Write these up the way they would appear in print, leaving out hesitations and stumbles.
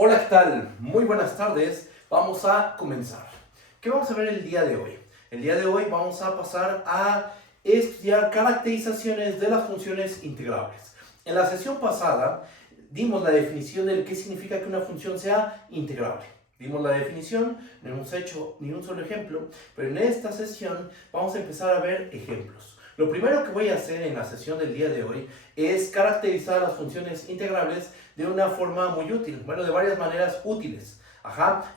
Hola, ¿qué tal? Muy buenas tardes. Vamos a comenzar. ¿Qué vamos a ver el día de hoy? El día de hoy vamos a pasar a estudiar caracterizaciones de las funciones integrables. En la sesión pasada dimos la definición de qué significa que una función sea integrable. Dimos la definición, no hemos hecho ni un solo ejemplo, pero en esta sesión vamos a empezar a ver ejemplos. Lo primero que voy a hacer en la sesión del día de hoy es caracterizar las funciones integrables de una forma muy útil, bueno, de varias maneras útiles.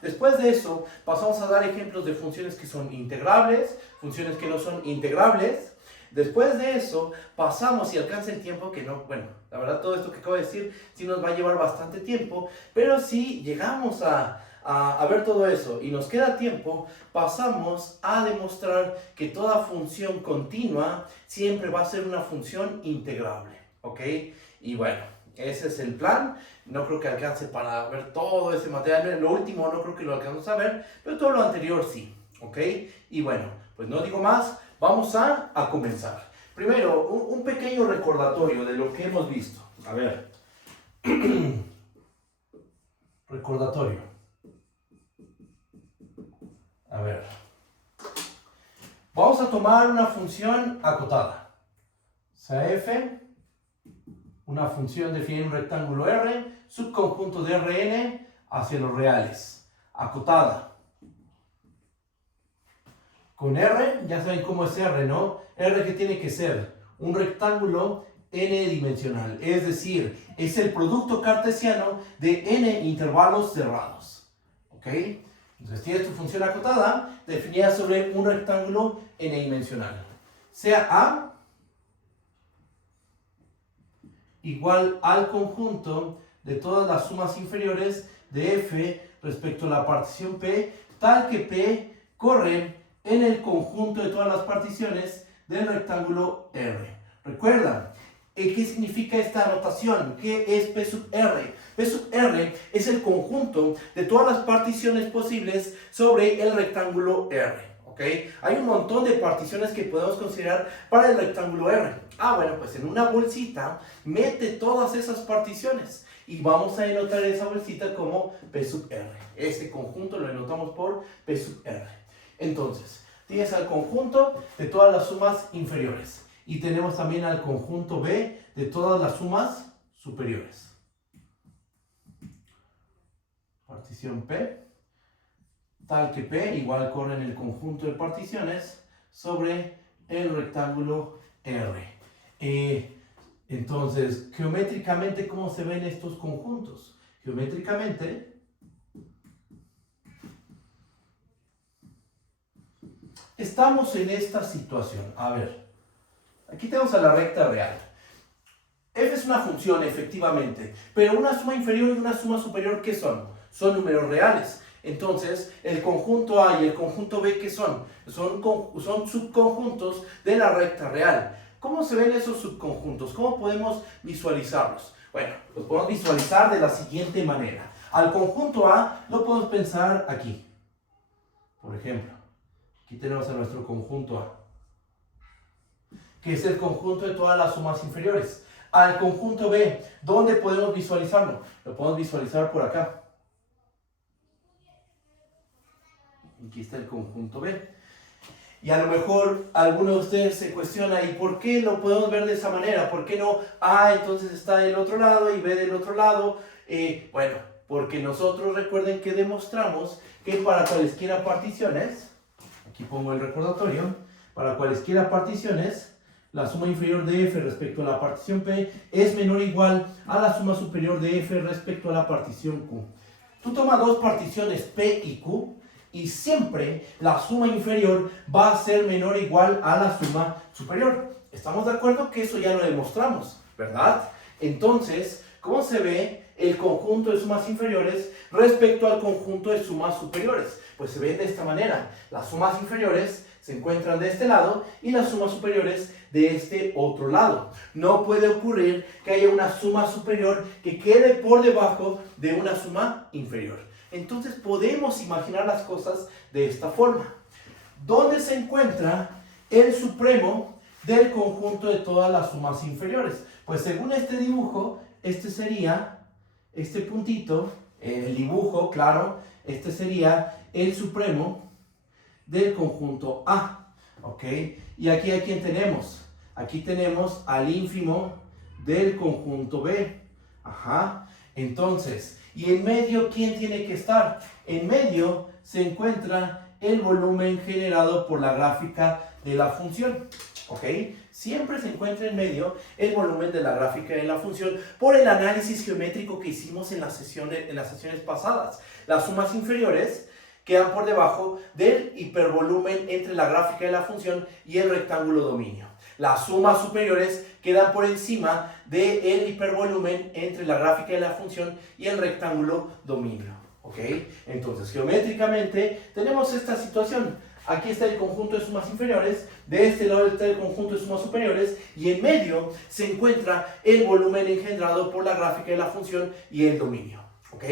Después de eso, pasamos a dar ejemplos de funciones que son integrables, funciones que no son integrables. Después de eso, pasamos, si alcanza el tiempo, que no, bueno, la verdad todo esto que acabo de decir sí nos va a llevar bastante tiempo, pero si llegamos a ver todo eso y nos queda tiempo, pasamos a demostrar que toda función continua siempre va a ser una función integrable, ¿ok? Y bueno, ese es el plan. No creo que alcance para ver todo ese material. Lo último no creo que lo alcancemos a ver, pero todo lo anterior sí, ¿ok? Y bueno, pues no digo más, vamos a comenzar. Primero, un pequeño recordatorio de lo que hemos visto. A ver. Recordatorio. A ver. Vamos a tomar una función acotada. Sea f, una función definida en un rectángulo R, subconjunto de Rn hacia los reales. Acotada. Con R, ya saben cómo es R, ¿no? R que tiene que ser un rectángulo n-dimensional. Es decir, es el producto cartesiano de n intervalos cerrados. ¿Ok? Entonces tienes tu función acotada definida sobre un rectángulo n-dimensional. Sea A igual al conjunto de todas las sumas inferiores de f respecto a la partición P, tal que P corre en el conjunto de todas las particiones del rectángulo R. Recuerda, ¿qué significa esta notación? ¿Qué es P sub R? P sub R es el conjunto de todas las particiones posibles sobre el rectángulo R. ¿Okay? Hay un montón de particiones que podemos considerar para el rectángulo R. Bueno, pues en una bolsita mete todas esas particiones y vamos a denotar esa bolsita como P sub R. Este conjunto lo denotamos por P sub R. Entonces, tienes al conjunto de todas las sumas inferiores y tenemos también al conjunto B de todas las sumas superiores. Partición P, tal que P igual corre en el conjunto de particiones sobre el rectángulo R. Entonces, geométricamente, ¿cómo se ven estos conjuntos? Geométricamente, estamos en esta situación. A ver, aquí tenemos a la recta real. F es una función, efectivamente, pero una suma inferior y una suma superior, ¿qué son? Son números reales. Entonces, el conjunto A y el conjunto B, ¿qué son? Son subconjuntos de la recta real. ¿Cómo se ven esos subconjuntos? ¿Cómo podemos visualizarlos? Bueno, los podemos visualizar de la siguiente manera. Al conjunto A lo podemos pensar aquí. Por ejemplo, aquí tenemos a nuestro conjunto A, que es el conjunto de todas las sumas inferiores. Al conjunto B, ¿dónde podemos visualizarlo? Lo podemos visualizar por acá. Aquí está el conjunto B. Y a lo mejor alguno de ustedes se cuestiona, ¿y por qué lo podemos ver de esa manera? ¿Por qué no A entonces está del otro lado y B del otro lado? Bueno, porque nosotros recuerden que demostramos que para cualesquiera particiones, aquí pongo el recordatorio, para cualesquiera particiones, la suma inferior de f respecto a la partición P es menor o igual a la suma superior de f respecto a la partición Q. Tú tomas dos particiones P y Q y siempre la suma inferior va a ser menor o igual a la suma superior. ¿Estamos de acuerdo que eso ya lo demostramos, verdad? Entonces, ¿cómo se ve el conjunto de sumas inferiores respecto al conjunto de sumas superiores? Pues se ve de esta manera. Las sumas inferiores se encuentran de este lado y las sumas superiores de este otro lado. No puede ocurrir que haya una suma superior que quede por debajo de una suma inferior. Entonces podemos imaginar las cosas de esta forma. ¿Dónde se encuentra el supremo del conjunto de todas las sumas inferiores? Pues según este dibujo, este sería este puntito el dibujo, claro, este sería el supremo del conjunto A, ¿ok? Y aquí, ¿a quién tenemos? Aquí tenemos al ínfimo del conjunto B, ajá. Entonces, ¿y en medio quién tiene que estar? En medio se encuentra el volumen generado por la gráfica de la función, ¿ok? Siempre se encuentra en medio el volumen de la gráfica de la función por el análisis geométrico que hicimos en las sesiones pasadas. Las sumas inferiores quedan por debajo del hipervolumen entre la gráfica de la función y el rectángulo dominio. Las sumas superiores quedan por encima del hipervolumen entre la gráfica de la función y el rectángulo dominio, ¿ok? Entonces, geométricamente tenemos esta situación. Aquí está el conjunto de sumas inferiores, de este lado está el conjunto de sumas superiores y en medio se encuentra el volumen engendrado por la gráfica de la función y el dominio, ¿ok?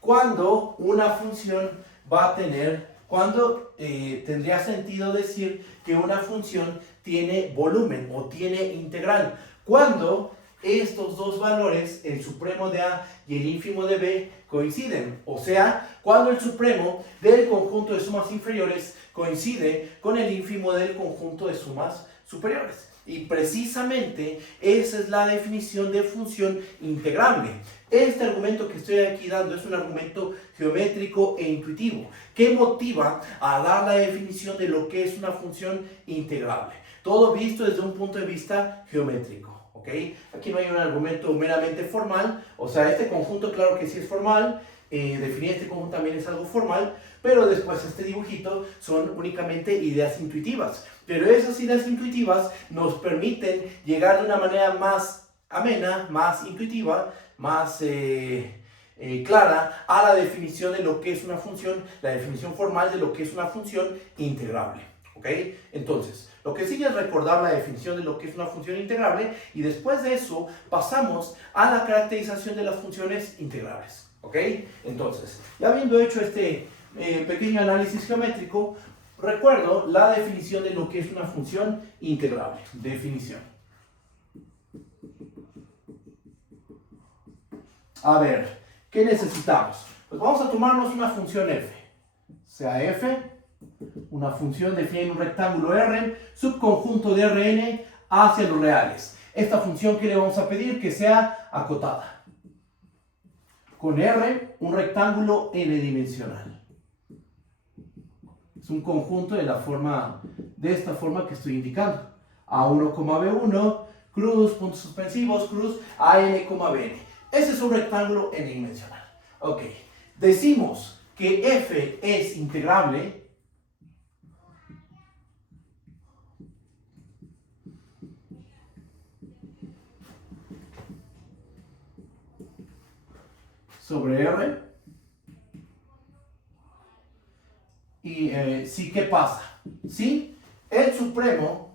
Cuando una función va a tener, tendría sentido decir que una función tiene volumen o tiene integral, cuando estos dos valores, el supremo de A y el ínfimo de B, coinciden. O sea, cuando el supremo del conjunto de sumas inferiores coincide con el ínfimo del conjunto de sumas superiores. Y precisamente esa es la definición de función integrable. Este argumento que estoy aquí dando es un argumento geométrico e intuitivo que motiva a dar la definición de lo que es una función integrable. Todo visto desde un punto de vista geométrico. ¿Okay? Aquí no hay un argumento meramente formal, o sea, este conjunto claro que sí es formal, definir este conjunto también es algo formal, pero después este dibujito son únicamente ideas intuitivas. Pero esas ideas intuitivas nos permiten llegar de una manera más amena, más intuitiva, más clara a la definición de lo que es una función, la definición formal de lo que es una función integrable. ¿Ok? Entonces, lo que sigue es recordar la definición de lo que es una función integrable y después de eso pasamos a la caracterización de las funciones integrables. ¿Ok? Entonces, ya habiendo hecho este pequeño análisis geométrico, recuerdo la definición de lo que es una función integrable. Definición. A ver, ¿qué necesitamos? Pues vamos a tomarnos una función f. Sea f una función definida en un rectángulo R, subconjunto de Rn hacia los reales. Esta función que le vamos a pedir que sea acotada. Con R, un rectángulo n-dimensional. Es un conjunto de esta forma que estoy indicando. A1, B1, cruz, puntos suspensivos, cruz, AN, BN. Ese es un rectángulo n-dimensional. Ok. Decimos que f es integrable sobre R. Y sí, ¿qué pasa? Sí, el supremo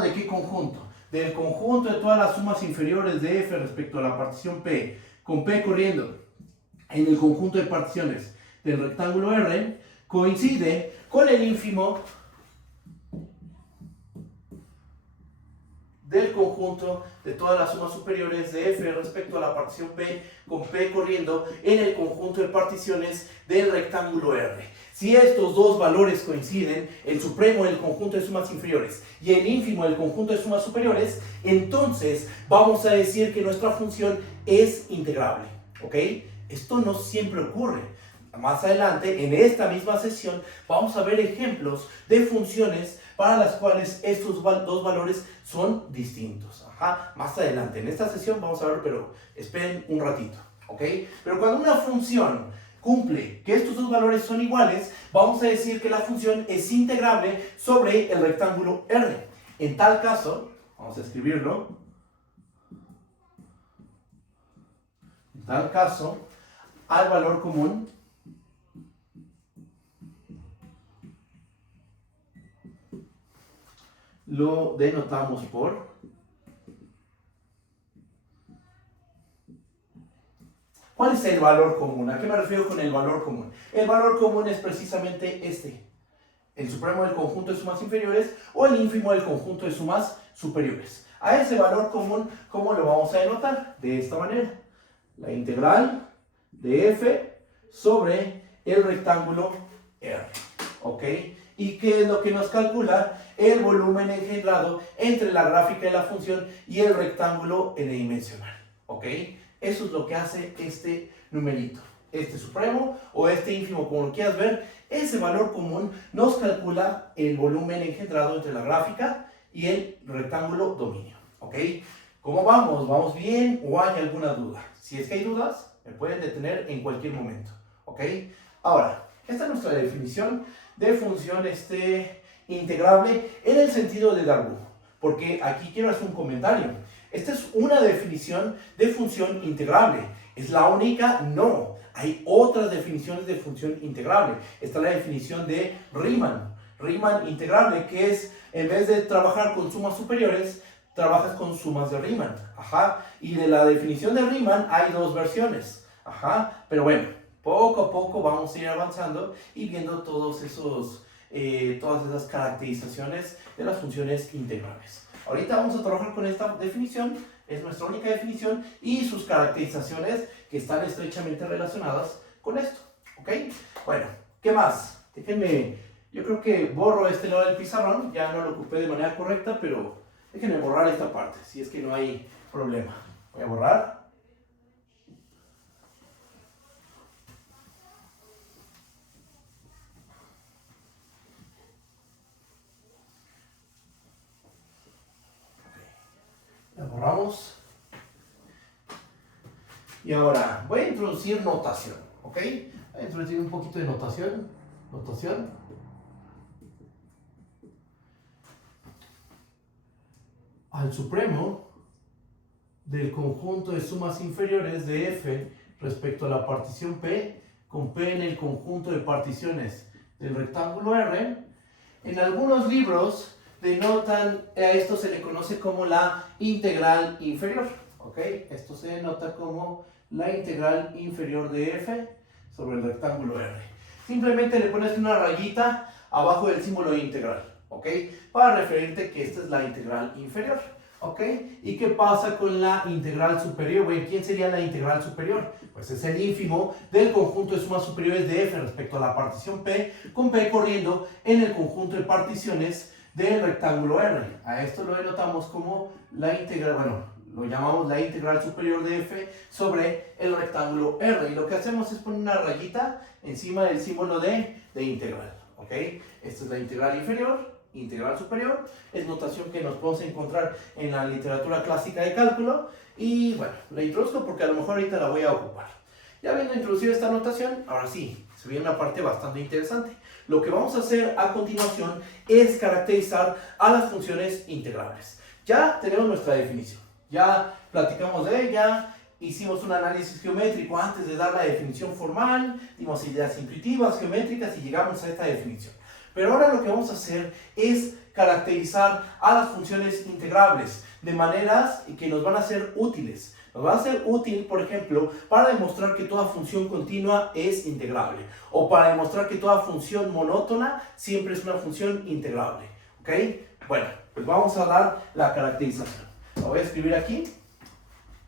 ¿de qué conjunto? Del conjunto de todas las sumas inferiores de f respecto a la partición P, con P corriendo en el conjunto de particiones del rectángulo R, coincide con el ínfimo del conjunto de todas las sumas superiores de f respecto a la partición P, con P corriendo en el conjunto de particiones del rectángulo R. Si estos dos valores coinciden, el supremo del conjunto de sumas inferiores y el ínfimo del conjunto de sumas superiores, entonces vamos a decir que nuestra función es integrable. ¿Ok? Esto no siempre ocurre. Más adelante, en esta misma sesión, vamos a ver ejemplos de funciones para las cuales estos dos valores son distintos. Ajá. Más adelante, en esta sesión vamos a ver, pero esperen un ratito. ¿Ok? Pero cuando una función cumple que estos dos valores son iguales, vamos a decir que la función es integrable sobre el rectángulo R. En tal caso, vamos a escribirlo. En tal caso, al valor común lo denotamos por ¿cuál es el valor común? ¿A qué me refiero con el valor común? El valor común es precisamente este, el supremo del conjunto de sumas inferiores o el ínfimo del conjunto de sumas superiores. A ese valor común, ¿cómo lo vamos a denotar? De esta manera. La integral de f sobre el rectángulo R. ¿Ok? ¿Y qué es lo que nos calcula? El volumen engendrado entre la gráfica de la función y el rectángulo n-dimensional. ¿Ok? Eso es lo que hace este numerito. Este supremo o este ínfimo, como lo quieras ver, ese valor común nos calcula el volumen engendrado entre la gráfica y el rectángulo dominio. ¿Ok? ¿Cómo vamos? ¿Vamos bien o hay alguna duda? Si es que hay dudas, me pueden detener en cualquier momento. ¿Ok? Ahora, esta es nuestra definición de función integrable en el sentido de Darboux. Porque aquí quiero hacer un comentario. Esta es una definición de función integrable. ¿Es la única? No. Hay otras definiciones de función integrable. Está la definición de Riemann. Riemann integrable, que es, en vez de trabajar con sumas superiores, trabajas con sumas de Riemann. Ajá. Y de la definición de Riemann hay dos versiones. Ajá. Pero bueno, poco a poco vamos a ir avanzando y viendo todas esas caracterizaciones de las funciones integrales. Ahorita vamos a trabajar con esta definición, es nuestra única definición, y sus caracterizaciones que están estrechamente relacionadas con esto. ¿Ok? Bueno, ¿qué más? Déjenme, yo creo que borro este lado del pizarrón, ya no lo ocupé de manera correcta, pero déjenme borrar esta parte, si es que no hay problema. Voy a borrar. La borramos. Y ahora voy a introducir notación, ¿ok? Voy a introducir un poquito de notación. Notación. Al supremo del conjunto de sumas inferiores de f respecto a la partición P, con P en el conjunto de particiones del rectángulo R, en algunos libros denotan, a esto se le conoce como la integral inferior, ¿ok? Esto se denota como la integral inferior de f sobre el rectángulo R. Simplemente le pones una rayita abajo del símbolo de integral, ¿ok? Para referirte que esta es la integral inferior, ¿ok? ¿Y qué pasa con la integral superior? Bueno, ¿quién sería la integral superior? Pues es el ínfimo del conjunto de sumas superiores de f respecto a la partición P, con P corriendo en el conjunto de particiones del rectángulo R. A esto lo denotamos como la integral, bueno, lo llamamos la integral superior de f sobre el rectángulo R. Y lo que hacemos es poner una rayita encima del símbolo de integral, ¿ok? Esta es la integral inferior, integral superior, es notación que nos podemos encontrar en la literatura clásica de cálculo. Y bueno, la introduzco porque a lo mejor ahorita la voy a ocupar. Ya habiendo introducido esta notación, ahora sí, se viene una parte bastante interesante. Lo que vamos a hacer a continuación es caracterizar a las funciones integrales. Ya tenemos nuestra definición, ya platicamos de ella, hicimos un análisis geométrico antes de dar la definición formal, dimos ideas intuitivas, geométricas y llegamos a esta definición. Pero ahora lo que vamos a hacer es caracterizar a las funciones integrables de maneras que nos van a ser útiles. Nos va a ser útil, por ejemplo, para demostrar que toda función continua es integrable. O para demostrar que toda función monótona siempre es una función integrable. ¿Ok? Bueno, pues vamos a dar la caracterización. Lo voy a escribir aquí.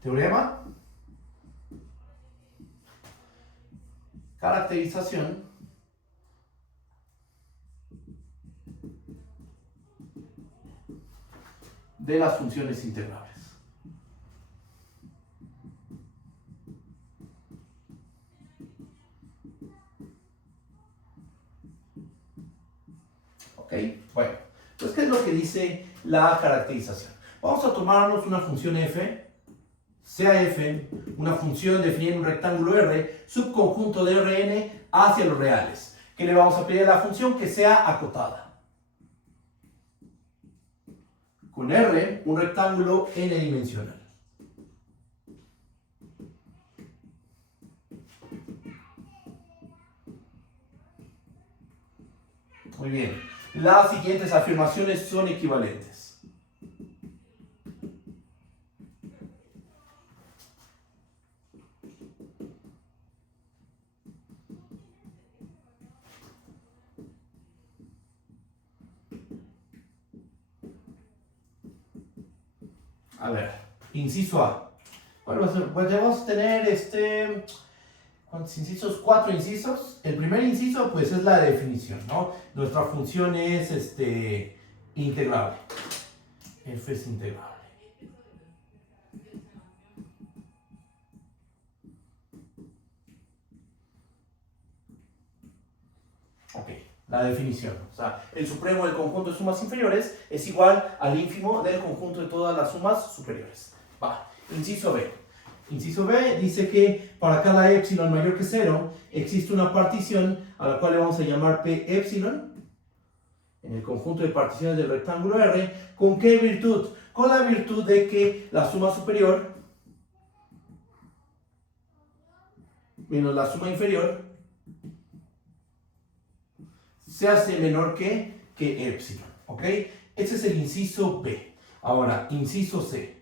Teorema. Caracterización. De las funciones integrales. ¿Ok? Bueno, pues ¿qué es lo que dice la caracterización? Vamos a tomarnos una función f, sea f una función definida en un rectángulo R, subconjunto de Rn hacia los reales. ¿Qué le vamos a pedir a la función? Que sea acotada. Con R, un rectángulo n-dimensional. Muy bien. Las siguientes afirmaciones son equivalentes. A ver, inciso A. ¿Cuál va a ser? Pues vamos a tener ¿cuántos incisos? 4 incisos. El primer inciso pues es la definición, ¿no? Nuestra función es integrable. F es integrable. Ok, la definición. O sea, el supremo del conjunto de sumas inferiores es igual al ínfimo del conjunto de todas las sumas superiores. Va, inciso B. Inciso B dice que para cada épsilon mayor que 0 existe una partición a la cual le vamos a llamar P épsilon en el conjunto de particiones del rectángulo R. ¿Con qué virtud? Con la virtud de que la suma superior menos la suma inferior se hace menor que épsilon. ¿Ok? Ese es el inciso B. Ahora, inciso C.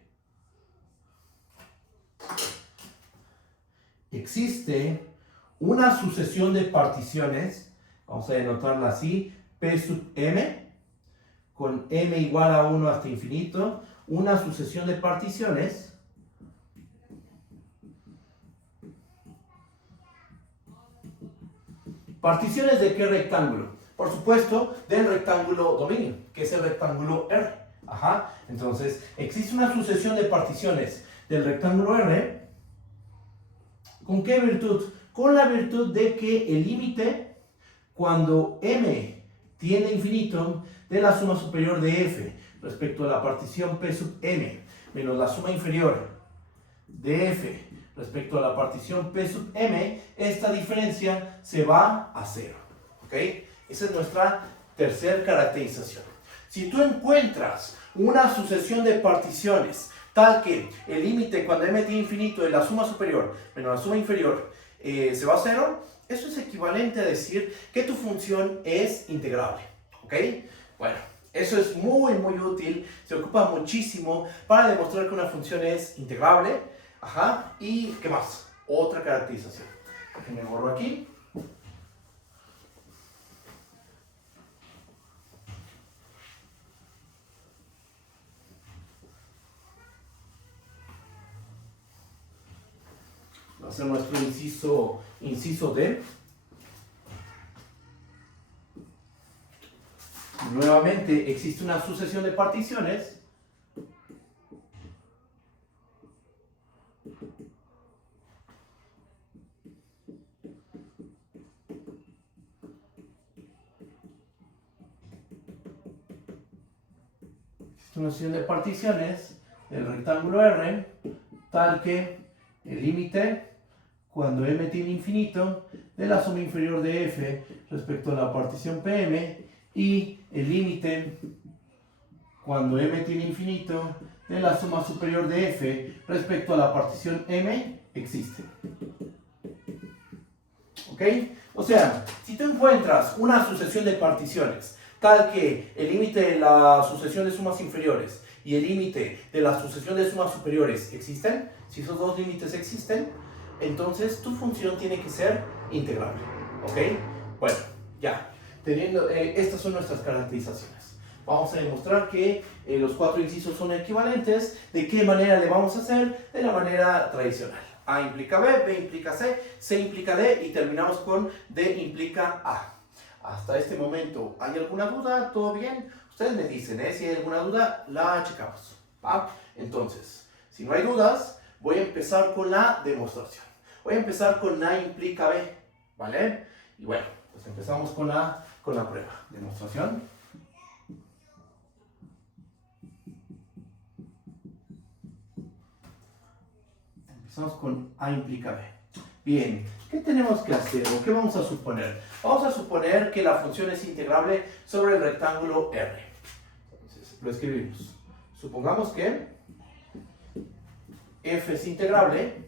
Existe una sucesión de particiones, vamos a denotarla así, P sub m, con m igual a 1 hasta infinito, una sucesión de particiones ¿particiones de qué rectángulo? Por supuesto, del rectángulo dominio, que es el rectángulo R. Ajá. Entonces, existe una sucesión de particiones del rectángulo R. ¿Con qué virtud? Con la virtud de que el límite, cuando m tiende a infinito, de la suma superior de f respecto a la partición P sub m menos la suma inferior de f respecto a la partición P sub m, esta diferencia se va a 0. ¿Ok? Esa es nuestra tercera caracterización. Si tú encuentras una sucesión de particiones tal que el límite cuando m tiende a infinito de la suma superior menos la suma inferior se va a 0, eso es equivalente a decir que tu función es integrable. ¿Ok? Bueno, eso es muy útil, se ocupa muchísimo para demostrar que una función es integrable. Ajá, ¿y qué más? Otra caracterización. Me borro aquí. Va a ser nuestro inciso D. Nuevamente existe una sucesión de particiones del rectángulo R tal que el límite cuando m tiende a infinito de la suma inferior de f respecto a la partición Pm y el límite cuando m tiende a infinito de la suma superior de f respecto a la partición m existe. ¿Ok? O sea, si tú encuentras una sucesión de particiones tal que el límite de la sucesión de sumas inferiores y el límite de la sucesión de sumas superiores existen, si esos dos límites existen, entonces tu función tiene que ser integrable. ¿Ok? Bueno, ya. Teniendo, estas son nuestras caracterizaciones. Vamos a demostrar que los 4 incisos son equivalentes. ¿De qué manera le vamos a hacer? De la manera tradicional. A implica B, B implica C, C implica D y terminamos con D implica A. Hasta este momento, ¿hay alguna duda? ¿Todo bien? Ustedes me dicen, si hay alguna duda, la checamos. ¿Va? Entonces, si no hay dudas, voy a empezar con la demostración. Voy a empezar con A implica B, ¿vale? Y bueno, pues empezamos con la prueba. Demostración. Empezamos con A implica B. Bien, ¿qué tenemos que hacer o qué vamos a suponer? Vamos a suponer que la función es integrable sobre el rectángulo R. Entonces, lo escribimos. Supongamos que f es integrable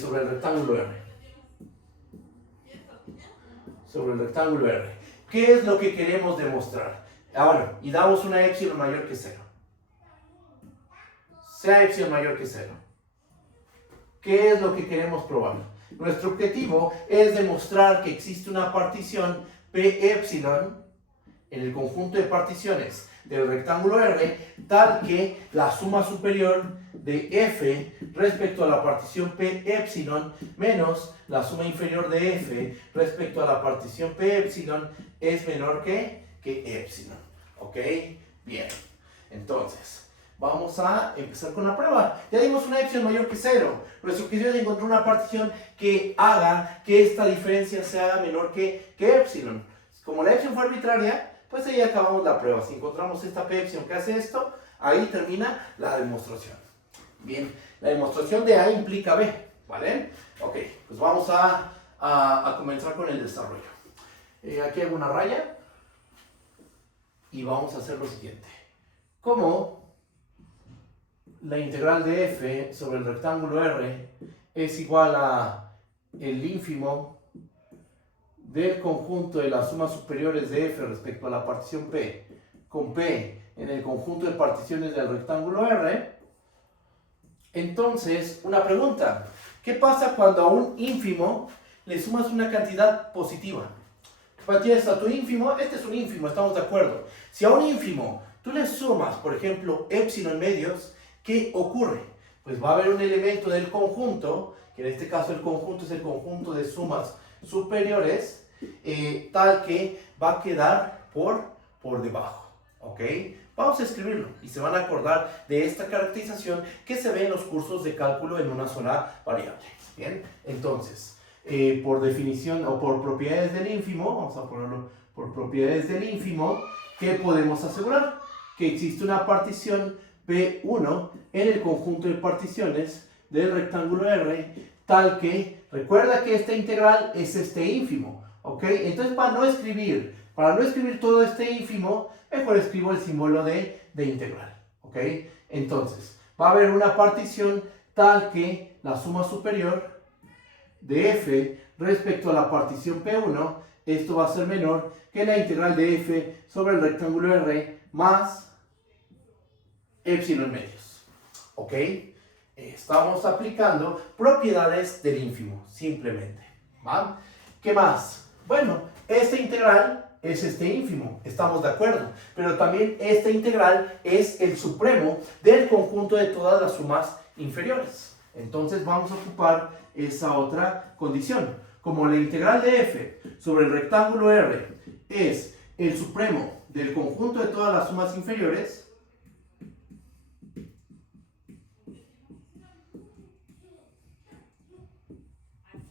sobre el rectángulo R. Sobre el rectángulo R. ¿Qué es lo que queremos demostrar? Bueno, y damos una épsilon mayor que 0. Sea épsilon mayor que 0. ¿Qué es lo que queremos probar? Nuestro objetivo es demostrar que existe una partición P épsilon en el conjunto de particiones del rectángulo R, tal que la suma superior de f respecto a la partición P epsilon menos la suma inferior de f respecto a la partición P epsilon es menor que epsilon. ¿Ok? Bien. Entonces, vamos a empezar con la prueba. Ya dimos una epsilon mayor que 0. Nuestro objetivo es encontrar una partición que haga que esta diferencia sea menor que epsilon. Como la epsilon fue arbitraria, pues ahí acabamos la prueba. Si encontramos esta P epsilon que hace esto, ahí termina la demostración. Bien, la demostración de A implica B, ¿vale? Ok, pues vamos a comenzar con el desarrollo. Aquí hago una raya y vamos a hacer lo siguiente. Como la integral de f sobre el rectángulo R es igual a el ínfimo del conjunto de las sumas superiores de f respecto a la partición P con P en el conjunto de particiones del rectángulo R, entonces, una pregunta. ¿Qué pasa cuando a un ínfimo le sumas una cantidad positiva? Tienes a tu ínfimo, este es un ínfimo, estamos de acuerdo. Si a un ínfimo tú le sumas, por ejemplo, epsilon medios, ¿qué ocurre? Pues va a haber un elemento del conjunto, que en este caso el conjunto es el conjunto de sumas superiores, tal que va a quedar por debajo. ¿Ok? Vamos a escribirlo y se van a acordar de esta caracterización que se ve en los cursos de cálculo en una sola variable. Bien, entonces, por definición o por propiedades del ínfimo, vamos a ponerlo por propiedades del ínfimo, ¿qué podemos asegurar? Que existe una partición P1 en el conjunto de particiones del rectángulo R, tal que, recuerda que esta integral es este ínfimo, ¿ok? Entonces, para no escribir todo este ínfimo, mejor escribo el símbolo de integral, ¿ok? Entonces, va a haber una partición tal que la suma superior de f respecto a la partición P1, esto va a ser menor que la integral de f sobre el rectángulo R más epsilon medios, ¿ok? Estamos aplicando propiedades del ínfimo, simplemente, ¿va? ¿Qué más? Bueno, esta integral es este ínfimo, estamos de acuerdo, pero también esta integral es el supremo del conjunto de todas las sumas inferiores. Entonces vamos a ocupar esa otra condición. Como la integral de f sobre el rectángulo R es el supremo del conjunto de todas las sumas inferiores,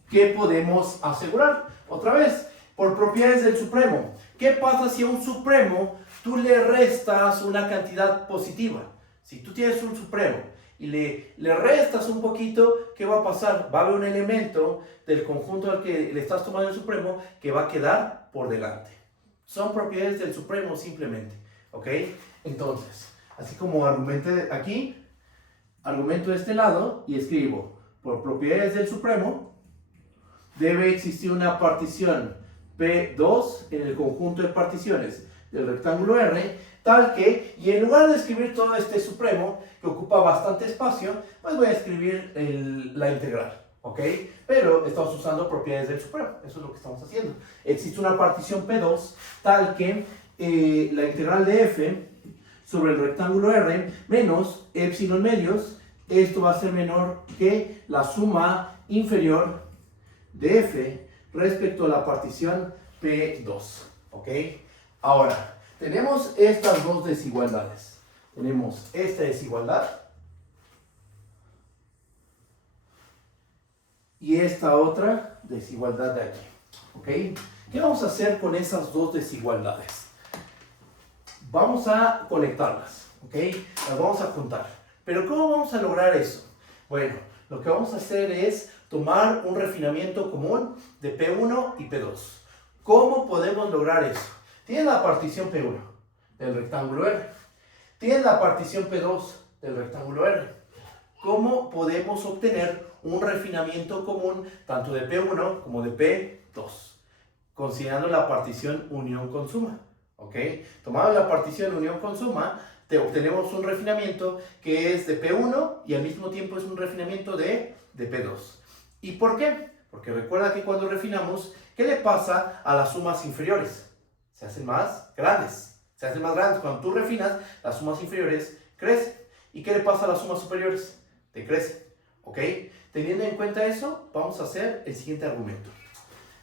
¿qué podemos asegurar? Otra vez, por propiedades del supremo. ¿Qué pasa si a un supremo tú le restas una cantidad positiva? Si tú tienes un supremo y le restas un poquito, ¿qué va a pasar? Va a haber un elemento del conjunto al que le estás tomando el supremo que va a quedar por delante. Son propiedades del supremo simplemente, ¿ok? Entonces, así como argumento aquí, argumento de este lado y escribo, por propiedades del supremo, debe existir una partición P2 en el conjunto de particiones del rectángulo R, tal que, y en lugar de escribir todo este supremo, que ocupa bastante espacio, pues voy a escribir la integral, ¿ok? Pero estamos usando propiedades del supremo, eso es lo que estamos haciendo. Existe una partición P2, tal que la integral de f sobre el rectángulo R menos epsilon medios, esto va a ser menor que la suma inferior de f respecto a la partición P2, ¿ok? Ahora, tenemos estas dos desigualdades. Tenemos esta desigualdad y esta otra desigualdad de aquí, ¿ok? ¿Qué vamos a hacer con esas dos desigualdades? Vamos a conectarlas, ¿ok? Las vamos a juntar. ¿Pero cómo vamos a lograr eso? Bueno, lo que vamos a hacer es tomar un refinamiento común de P1 y P2. ¿Cómo podemos lograr eso? Tienes la partición P1 del rectángulo R. Tienes la partición P2 del rectángulo R. ¿Cómo podemos obtener un refinamiento común tanto de P1 como de P2? Considerando la partición unión con suma. ¿Ok? Tomando la partición unión con suma, obtenemos un refinamiento que es de P1 y al mismo tiempo es un refinamiento de P2. ¿Y por qué? Porque recuerda que cuando refinamos, ¿qué le pasa a las sumas inferiores? se hacen más grandes. Se hacen más grandes. Cuando tú refinas, las sumas inferiores crecen. ¿Y qué le pasa a las sumas superiores? Decrecen. ¿Ok? Teniendo en cuenta eso, vamos a hacer el siguiente argumento.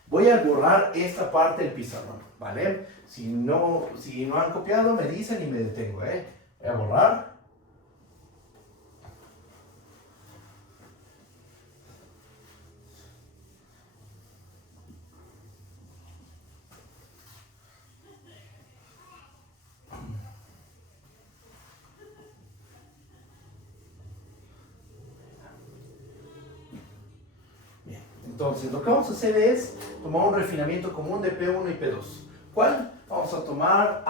Voy a borrar esta parte del pizarrón, ¿vale? Si no han copiado, me dicen y me detengo, ¿eh? Voy a borrar. Entonces, lo que vamos a hacer es tomar un refinamiento común de P1 y P2. ¿Cuál? Vamos a tomar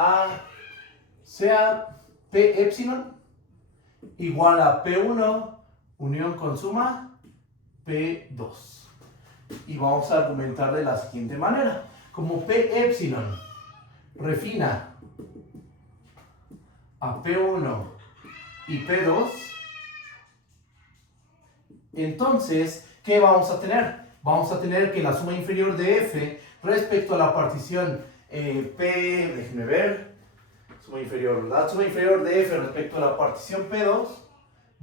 sea P epsilon igual a P1 unión con suma P2. Y vamos a argumentar de la siguiente manera. Como P epsilon refina a P1 y P2, entonces, ¿qué vamos a tener? Vamos a tener que la suma inferior de f respecto a la partición P, déjenme ver, la suma inferior de f respecto a la partición P2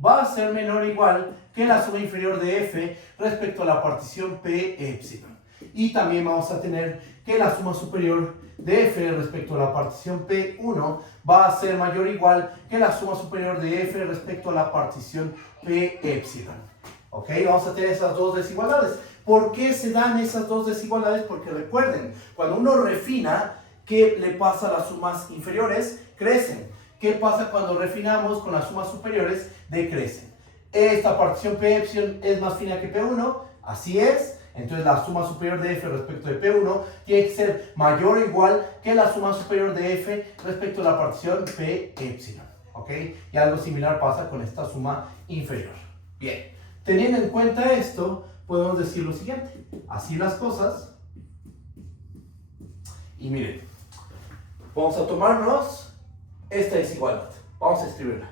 va a ser menor o igual que la suma inferior de f respecto a la partición P epsilon. Y también vamos a tener que la suma superior de f respecto a la partición P1 va a ser mayor o igual que la suma superior de f respecto a la partición P epsilon. ¿Ok? Vamos a tener esas dos desigualdades. ¿Por qué se dan esas dos desigualdades? Porque recuerden, cuando uno refina, ¿qué le pasa a las sumas inferiores? Crecen. ¿Qué pasa cuando refinamos con las sumas superiores? Decrecen. Esta partición P epsilon es más fina que P1, así es. Entonces la suma superior de f respecto de P1 tiene que ser mayor o igual que la suma superior de f respecto a la partición P epsilon. ¿Ok? Y algo similar pasa con esta suma inferior. Bien. Teniendo en cuenta esto, podemos decir lo siguiente. Así las cosas. Y miren, vamos a tomarnos esta desigualdad. Vamos a escribirla.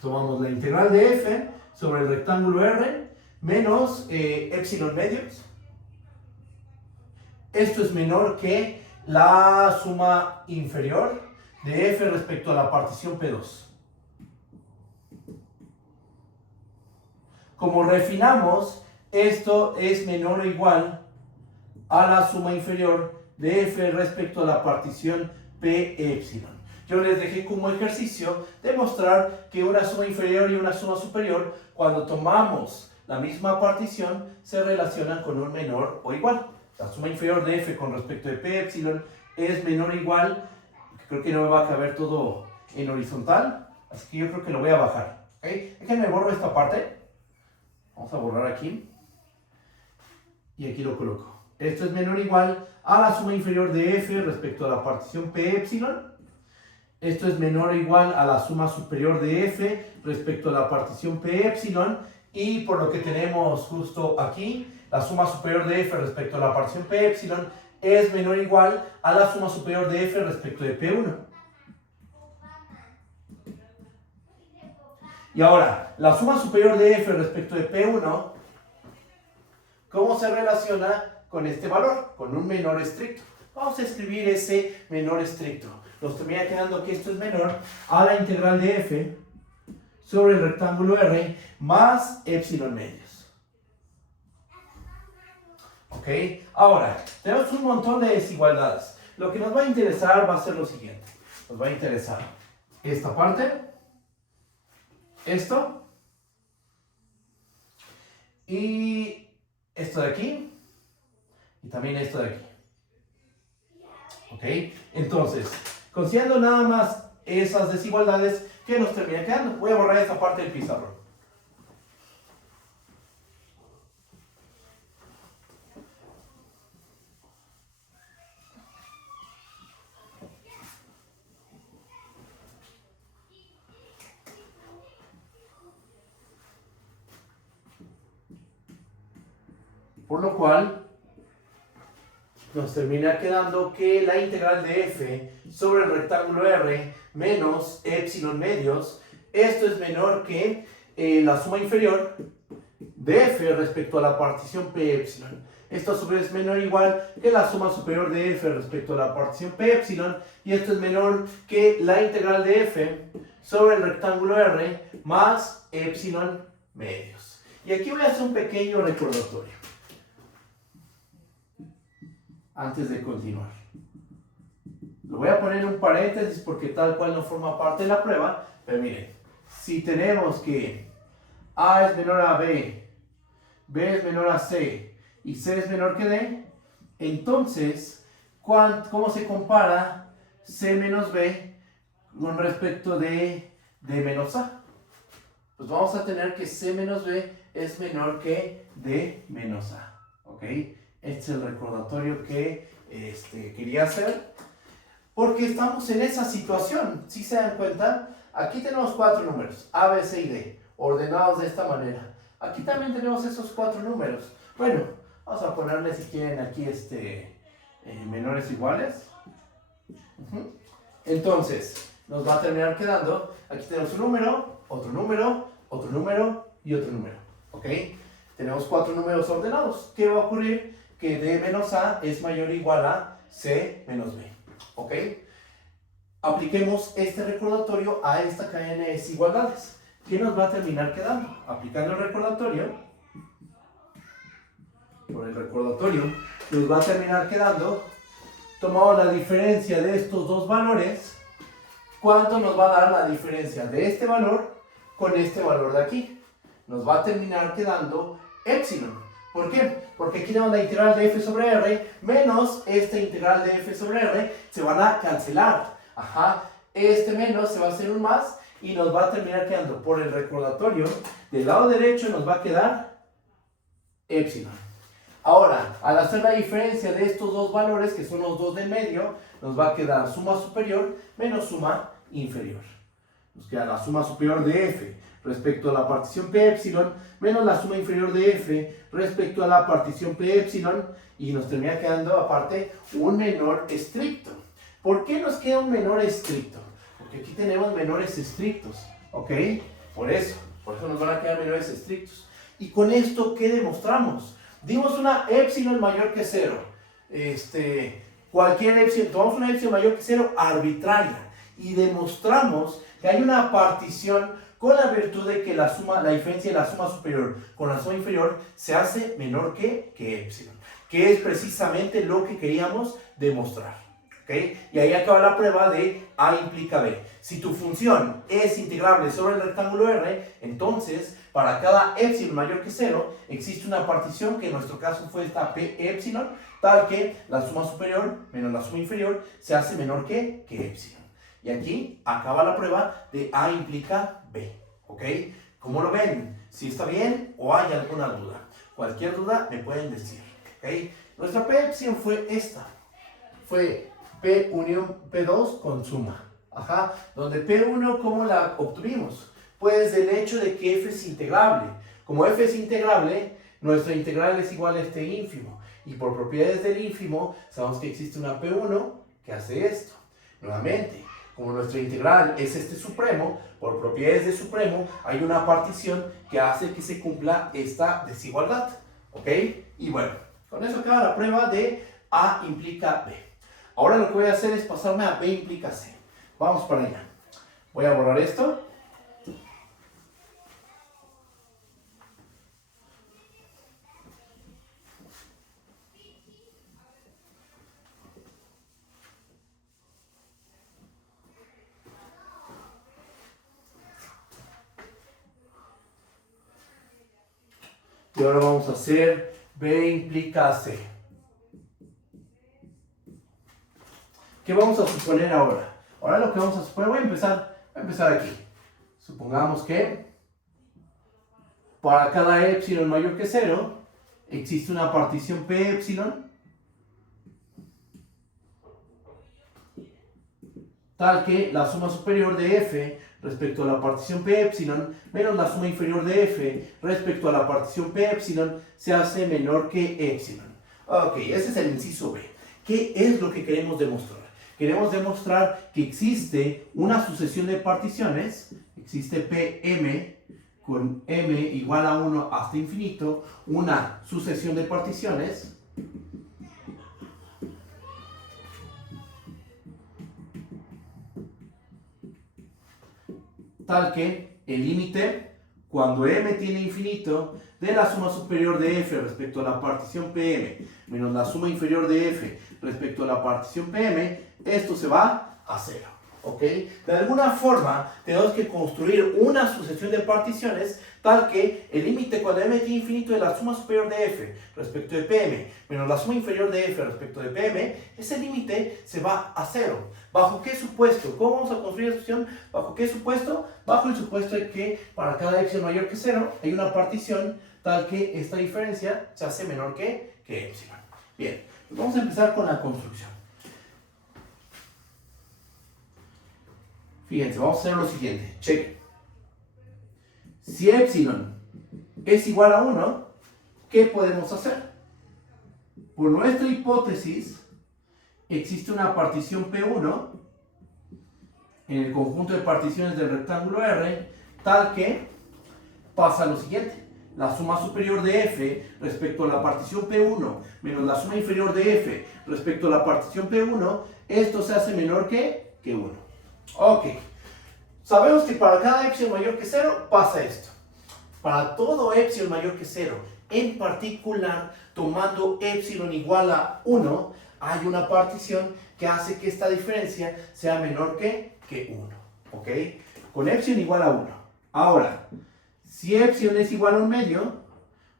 Tomamos la integral de f sobre el rectángulo R menos epsilon medios. Esto es menor que la suma inferior de f respecto a la partición P2. Como refinamos, esto es menor o igual a la suma inferior de f respecto a la partición P epsilon. Yo les dejé como ejercicio demostrar que una suma inferior y una suma superior, cuando tomamos la misma partición, se relacionan con un menor o igual. La suma inferior de f con respecto de P epsilon es menor o igual. Creo que no me va a caber todo en horizontal, así que yo creo que lo voy a bajar. ¿Okay? Déjenme borro esta parte. Vamos a borrar aquí. Y aquí lo coloco. Esto es menor o igual a la suma inferior de f respecto a la partición P epsilon. Esto es menor o igual a la suma superior de f respecto a la partición P epsilon. Y por lo que tenemos justo aquí, la suma superior de f respecto a la partición P epsilon es menor o igual a la suma superior de f respecto de P1. Y ahora, la suma superior de f respecto de P1, ¿cómo se relaciona con este valor? Con un menor estricto. Vamos a escribir ese menor estricto. Nos termina quedando que esto es menor a la integral de f sobre el rectángulo R más epsilon medios. ¿Ok? Ahora, tenemos un montón de desigualdades. Lo que nos va a interesar va a ser lo siguiente. Nos va a interesar esta parte, esto y esto de aquí y también esto de aquí. ¿Ok? Entonces, considerando nada más esas desigualdades, ¿qué nos termina quedando? Voy a borrar esta parte del pizarrón. Por lo cual, nos termina quedando que la integral de f sobre el rectángulo R menos epsilon medios, esto es menor que la suma inferior de f respecto a la partición P epsilon. Esto a su vez es menor o igual que la suma superior de f respecto a la partición p epsilon, y esto es menor que la integral de f sobre el rectángulo R más epsilon medios. Y aquí voy a hacer un pequeño recordatorio antes de continuar. Lo voy a poner en un paréntesis porque tal cual no forma parte de la prueba, pero miren, si tenemos que A es menor a B, B es menor a C y C es menor que D, entonces, ¿cómo se compara C menos B con respecto de D menos A? Pues vamos a tener que C menos B es menor que D menos A, ¿ok? Este es el recordatorio que quería hacer, porque estamos en esa situación. Si se dan cuenta, aquí tenemos 4 números, A, B, C y D, ordenados de esta manera. Aquí también tenemos esos 4 números. Bueno, vamos a ponerle, si quieren, aquí menores iguales. Entonces, nos va a terminar quedando, aquí tenemos un número, otro número, otro número y otro número, ¿ok? Tenemos 4 números ordenados. ¿Qué va a ocurrir? Que D menos A es mayor o igual a C menos B, ¿ok? Apliquemos este recordatorio a esta cadena de desigualdades. ¿Qué nos va a terminar quedando? Aplicando el recordatorio, por el recordatorio, nos va a terminar quedando, tomamos la diferencia de estos dos valores, ¿cuánto nos va a dar la diferencia de este valor con este valor de aquí? Nos va a terminar quedando epsilon. ¿Por qué? Porque aquí tenemos la integral de f sobre r menos esta integral de f sobre r, se van a cancelar. Ajá, este menos se va a hacer un más y nos va a terminar quedando, por el recordatorio, del lado derecho nos va a quedar epsilon. Ahora, al hacer la diferencia de estos dos valores, que son los dos del medio, nos va a quedar suma superior menos suma inferior. Nos queda la suma superior de f respecto a la partición p epsilon menos la suma inferior de f respecto a la partición p epsilon, y nos termina quedando aparte un menor estricto. ¿Por qué nos queda un menor estricto? Porque aquí tenemos menores estrictos, ¿ok? Por eso nos van a quedar menores estrictos. Y con esto, ¿qué demostramos? Dimos una epsilon mayor que 0. Cualquier epsilon, tomamos una epsilon mayor que 0 arbitraria y demostramos que hay una partición con la virtud de que la diferencia de la suma superior con la suma inferior se hace menor que epsilon, que es precisamente lo que queríamos demostrar, ¿ok? Y ahí acaba la prueba de A implica B. Si tu función es integrable sobre el rectángulo R, entonces para cada epsilon mayor que 0 existe una partición, que en nuestro caso fue esta P epsilon, tal que la suma superior menos la suma inferior se hace menor que epsilon. Y aquí acaba la prueba de A implica B, ¿ok? ¿Cómo lo ven? ¿Si está bien o hay alguna duda? Cualquier duda me pueden decir, ¿ok? Nuestra P epsilon fue esta. Fue P unión P2 con suma. Ajá. Donde P1, ¿cómo la obtuvimos? Pues del hecho de que f es integrable. Como f es integrable, nuestra integral es igual a este ínfimo. Y por propiedades del ínfimo, sabemos que existe una P1 que hace esto. Nuevamente, como nuestra integral es este supremo, por propiedades de supremo, hay una partición que hace que se cumpla esta desigualdad, ¿ok? Y bueno, con eso acaba la prueba de A implica B. Ahora lo que voy a hacer es pasarme a B implica C. Vamos para allá. Voy a borrar esto. Y ahora vamos a hacer B implica C. ¿Qué vamos a suponer ahora? Ahora lo que vamos a suponer, voy a empezar aquí. Supongamos que para cada epsilon mayor que 0 existe una partición P epsilon tal que la suma superior de f respecto a la partición P epsilon menos la suma inferior de f respecto a la partición P epsilon se hace menor que epsilon. Ok, ese es el inciso B. ¿Qué es lo que queremos demostrar? Queremos demostrar que existe una sucesión de particiones, existe Pm con m igual a 1 hasta infinito, una sucesión de particiones, Tal que el límite, cuando m tiene infinito, de la suma superior de f respecto a la partición Pm menos la suma inferior de f respecto a la partición Pm, esto se va a 0. ¿Ok? De alguna forma, tenemos que construir una sucesión de particiones tal que el límite cuando m tiene infinito de la suma superior de f respecto de Pm menos la suma inferior de f respecto de Pm, ese límite se va a 0. ¿Bajo qué supuesto? ¿Cómo vamos a construir la sucesión? ¿Bajo qué supuesto? Bajo el supuesto de que para cada epsilon mayor que 0 hay una partición tal que esta diferencia se hace menor que epsilon. Bien, vamos a empezar con la construcción. Fíjense, vamos a hacer lo siguiente. Chequen. Si epsilon es igual a 1, ¿qué podemos hacer? Por nuestra hipótesis, existe una partición P1 en el conjunto de particiones del rectángulo R, tal que pasa lo siguiente. La suma superior de f respecto a la partición P1 menos la suma inferior de f respecto a la partición P1, esto se hace menor que 1. Ok. Sabemos que para cada epsilon mayor que 0 pasa esto. Para todo epsilon mayor que 0, en particular, tomando epsilon igual a 1, hay una partición que hace que esta diferencia sea menor que 1. ¿Ok? Con epsilon igual a 1. Ahora, si epsilon es igual a 1 medio,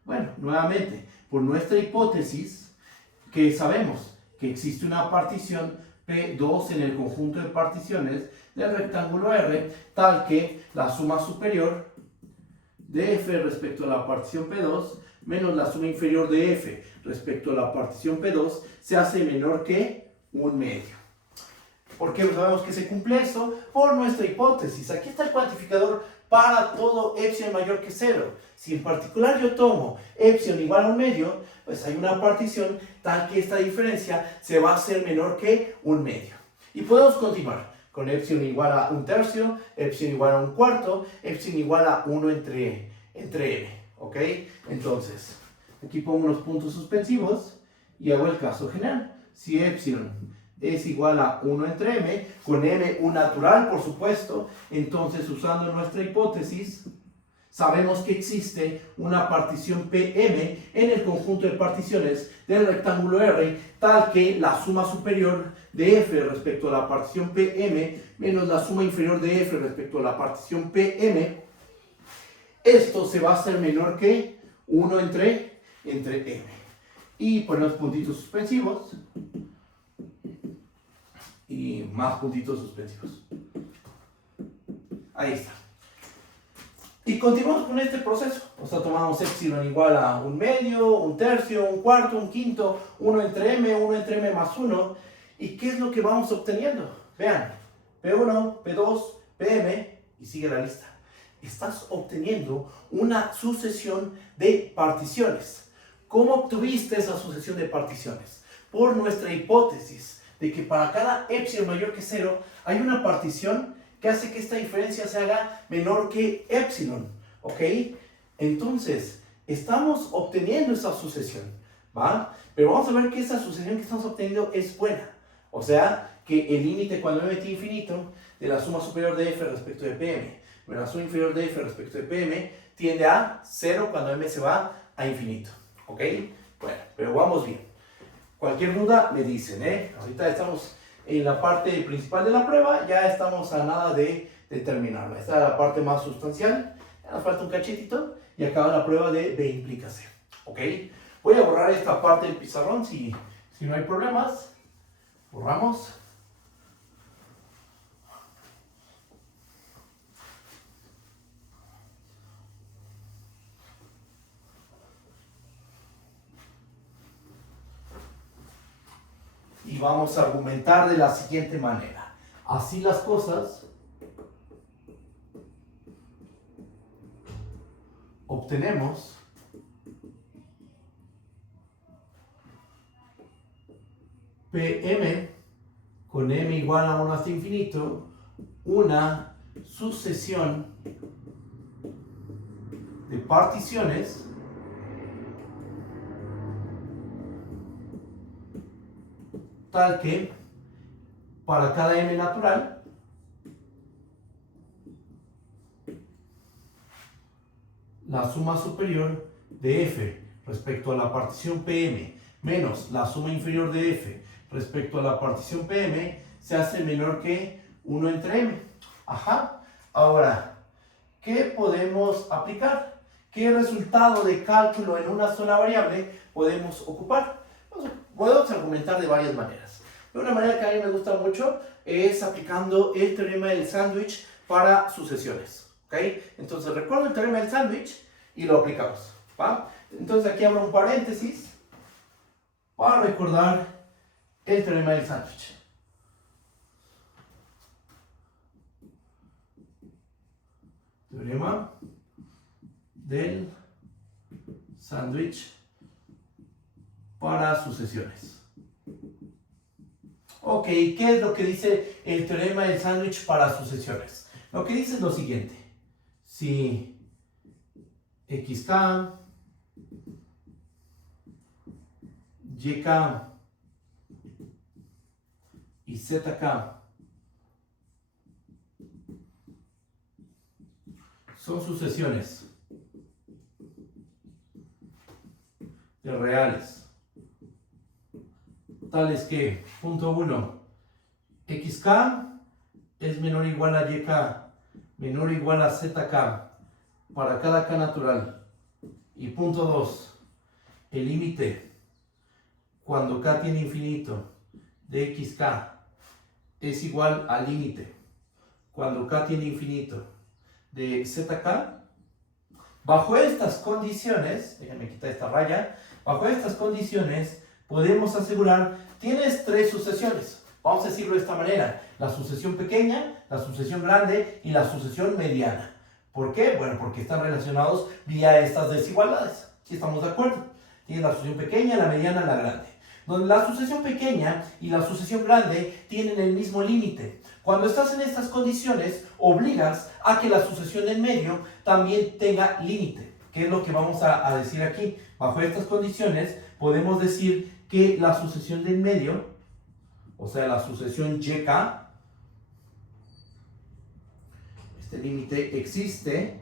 bueno, nuevamente, por nuestra hipótesis, que sabemos que existe una partición P2 en el conjunto de particiones del rectángulo R, tal que la suma superior de f respecto a la partición P2 menos la suma inferior de f respecto a la partición P2 se hace menor que 1 medio. ¿Por qué sabemos que se cumple esto? Por nuestra hipótesis. Aquí está el cuantificador para todo epsilon mayor que 0. Si en particular yo tomo epsilon igual a 1 medio, pues hay una partición tal que esta diferencia se va a hacer menor que 1 medio. Y podemos continuar con epsilon igual a 1/3, epsilon igual a 1/4, epsilon igual a 1 entre m. ¿Ok? Entonces, aquí pongo unos puntos suspensivos y hago el caso general. Si epsilon es igual a 1 entre m, con m un natural, por supuesto, entonces usando nuestra hipótesis, sabemos que existe una partición Pm en el conjunto de particiones del rectángulo R, tal que la suma superior de f respecto a la partición Pm menos la suma inferior de f respecto a la partición Pm, esto se va a hacer menor que 1 entre m. Y ponemos puntitos suspensivos. Y más puntitos suspensivos. Ahí está. Y continuamos con este proceso. O sea, tomamos epsilon igual a 1 medio, 1/3, 1/4, 1/5, 1 entre m más 1. ¿Y qué es lo que vamos obteniendo? Vean, P1, P2, Pm, y sigue la lista. Estás obteniendo una sucesión de particiones. ¿Cómo obtuviste esa sucesión de particiones? Por nuestra hipótesis de que para cada epsilon mayor que 0 hay una partición que hace que esta diferencia se haga menor que epsilon. ¿Ok? Entonces, estamos obteniendo esa sucesión. ¿Va? Pero vamos a ver que esa sucesión que estamos obteniendo es buena. O sea, que el límite cuando m tiene infinito de la suma superior de f respecto de Pm menos la suma inferior de f respecto de Pm tiende a 0 cuando m se va a infinito. ¿Ok? Bueno, pero vamos bien. Cualquier duda me dicen, ¿eh? Ahorita estamos en la parte principal de la prueba, ya estamos a nada de terminarla. Esta es la parte más sustancial, ya nos falta un cachetito y acaba la prueba de B implica C. ¿Ok? Voy a borrar esta parte del pizarrón si no hay problemas. Borramos. Y vamos a argumentar de la siguiente manera. Así las cosas, obtenemos Pm con m igual a 1 hasta infinito, una sucesión de particiones tal que para cada m natural la suma superior de f respecto a la partición Pm menos la suma inferior de f respecto a la partición Pm se hace menor que 1 entre m. Ajá. Ahora, ¿qué podemos aplicar? ¿Qué resultado de cálculo en una sola variable podemos ocupar? Pues, podemos argumentar de varias maneras. De una manera que a mí me gusta mucho es aplicando el teorema del sándwich para sucesiones. ¿Ok? Entonces recuerdo el teorema del sándwich y lo aplicamos. ¿Va? Entonces aquí abro un paréntesis para recordar el teorema del sándwich. Teorema del sándwich para sucesiones. Ok, ¿qué es lo que dice el teorema del sándwich para sucesiones? Lo que dice es lo siguiente. Si xk, yk y zk son sucesiones de reales, tales que, punto 1, xk es menor o igual a yk, menor o igual a zk para cada k natural. Y punto 2, el límite cuando k tiene infinito de xk es igual al límite cuando k tiene infinito de zk. Bajo estas condiciones, déjenme quitar esta raya, bajo estas condiciones podemos asegurar, tienes tres sucesiones, vamos a decirlo de esta manera, la sucesión pequeña, la sucesión grande y la sucesión mediana. ¿Por qué? Bueno, porque están relacionados vía estas desigualdades, ¿sí estamos de acuerdo? Tienes la sucesión pequeña, la mediana, la grande. Donde la sucesión pequeña y la sucesión grande tienen el mismo límite. Cuando estás en estas condiciones, obligas a que la sucesión del medio también tenga límite. ¿Qué es lo que vamos a decir aquí? Bajo estas condiciones, podemos decir que la sucesión del medio, o sea, la sucesión YK, este límite existe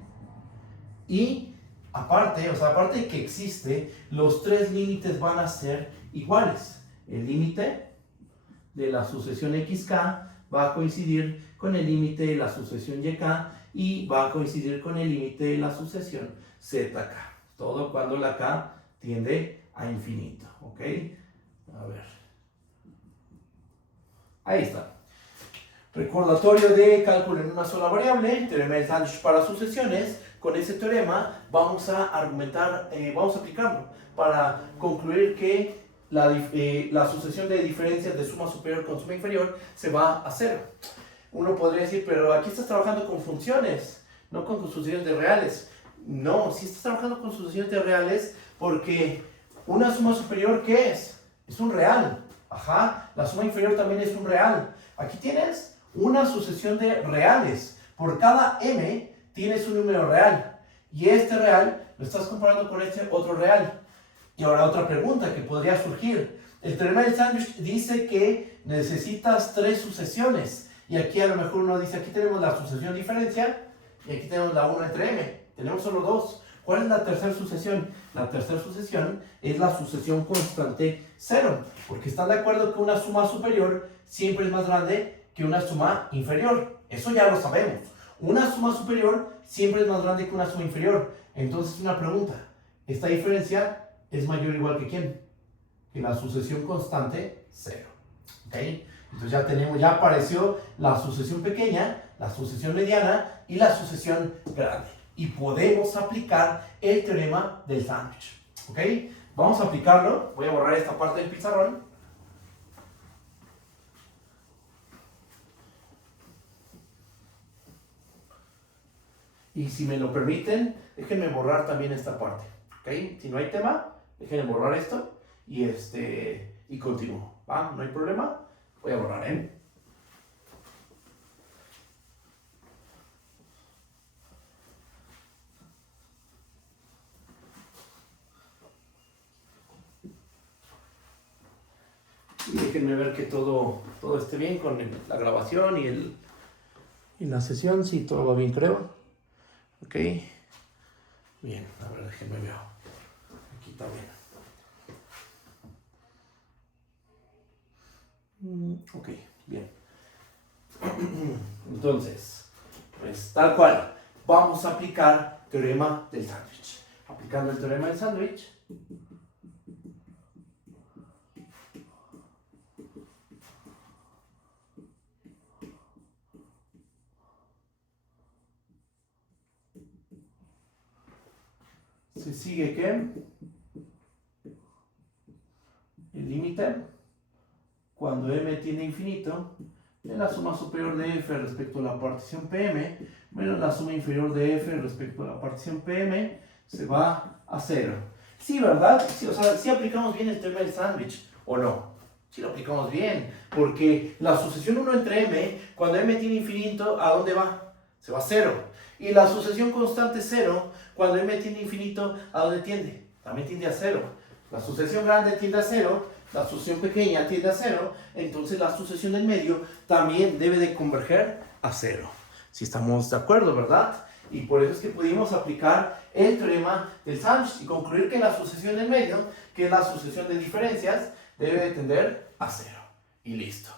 y aparte de que existe, los tres límites van a ser iguales. El límite de la sucesión XK va a coincidir con el límite de la sucesión YK y va a coincidir con el límite de la sucesión ZK. Todo cuando la K tiende a infinito. ¿Ok? A ver. Ahí está. Recordatorio de cálculo en una sola variable, teorema del sándwich para sucesiones. Con ese teorema vamos a argumentar, vamos a aplicarlo para concluir que la sucesión de diferencias de suma superior con suma inferior se va a cero. Uno podría decir, pero aquí estás trabajando con funciones, no con sucesiones de reales. No, si estás trabajando con sucesiones de reales porque una suma superior, ¿qué es? Es un real. Ajá, la suma inferior también es un real. Aquí tienes una sucesión de reales. Por cada m tienes un número real. Y este real lo estás comparando con este otro real. Y ahora otra pregunta que podría surgir. El teorema del sándwich dice que necesitas tres sucesiones. Y aquí a lo mejor uno dice, aquí tenemos la sucesión diferencia y aquí tenemos la 1 entre m. Tenemos solo dos. ¿Cuál es la tercera sucesión? La tercera sucesión es la sucesión constante 0. Porque están de acuerdo que una suma superior siempre es más grande que una suma inferior. Eso ya lo sabemos. Una suma superior siempre es más grande que una suma inferior. Entonces una pregunta. ¿Esta diferencia es mayor o igual que quién? Que la sucesión constante 0. ¿Ok? Entonces ya apareció la sucesión pequeña, la sucesión mediana y la sucesión grande. Y podemos aplicar el teorema del sándwich. ¿Ok? Vamos a aplicarlo. Voy a borrar esta parte del pizarrón. Y si me lo permiten, déjenme borrar también esta parte. ¿Ok? Si no hay tema, déjenme borrar esto y continúo. ¿Va? No hay problema. Voy a borrar, ¿eh? Y déjenme déjenme ver que todo esté bien con la grabación y la sesión. Sí, todo va bien, creo. Ok. Bien, a ver, déjenme ver. Aquí está bien. Ok, bien. Entonces, pues tal cual, vamos a aplicar teorema del sándwich. Aplicando el teorema del sándwich, se sigue que el límite, cuando m tiende a infinito, de la suma superior de f respecto a la partición Pm menos la suma inferior de f respecto a la partición Pm se va a 0. Sí, ¿verdad? Sí, o sea, sí aplicamos bien el teorema del sándwich, ¿o no? Sí lo aplicamos bien, porque la sucesión 1 entre m, cuando m tiene infinito, ¿a dónde va? Se va a 0. Y la sucesión constante 0, cuando m tiende infinito, ¿a dónde tiende? También tiende a 0. La sucesión grande tiende a 0, la sucesión pequeña tiende a 0, entonces la sucesión del medio también debe de converger a 0. Si estamos de acuerdo, ¿verdad? Y por eso es que pudimos aplicar el teorema del sándwich y concluir que la sucesión del medio, que es la sucesión de diferencias, debe de tender a 0. Y listo.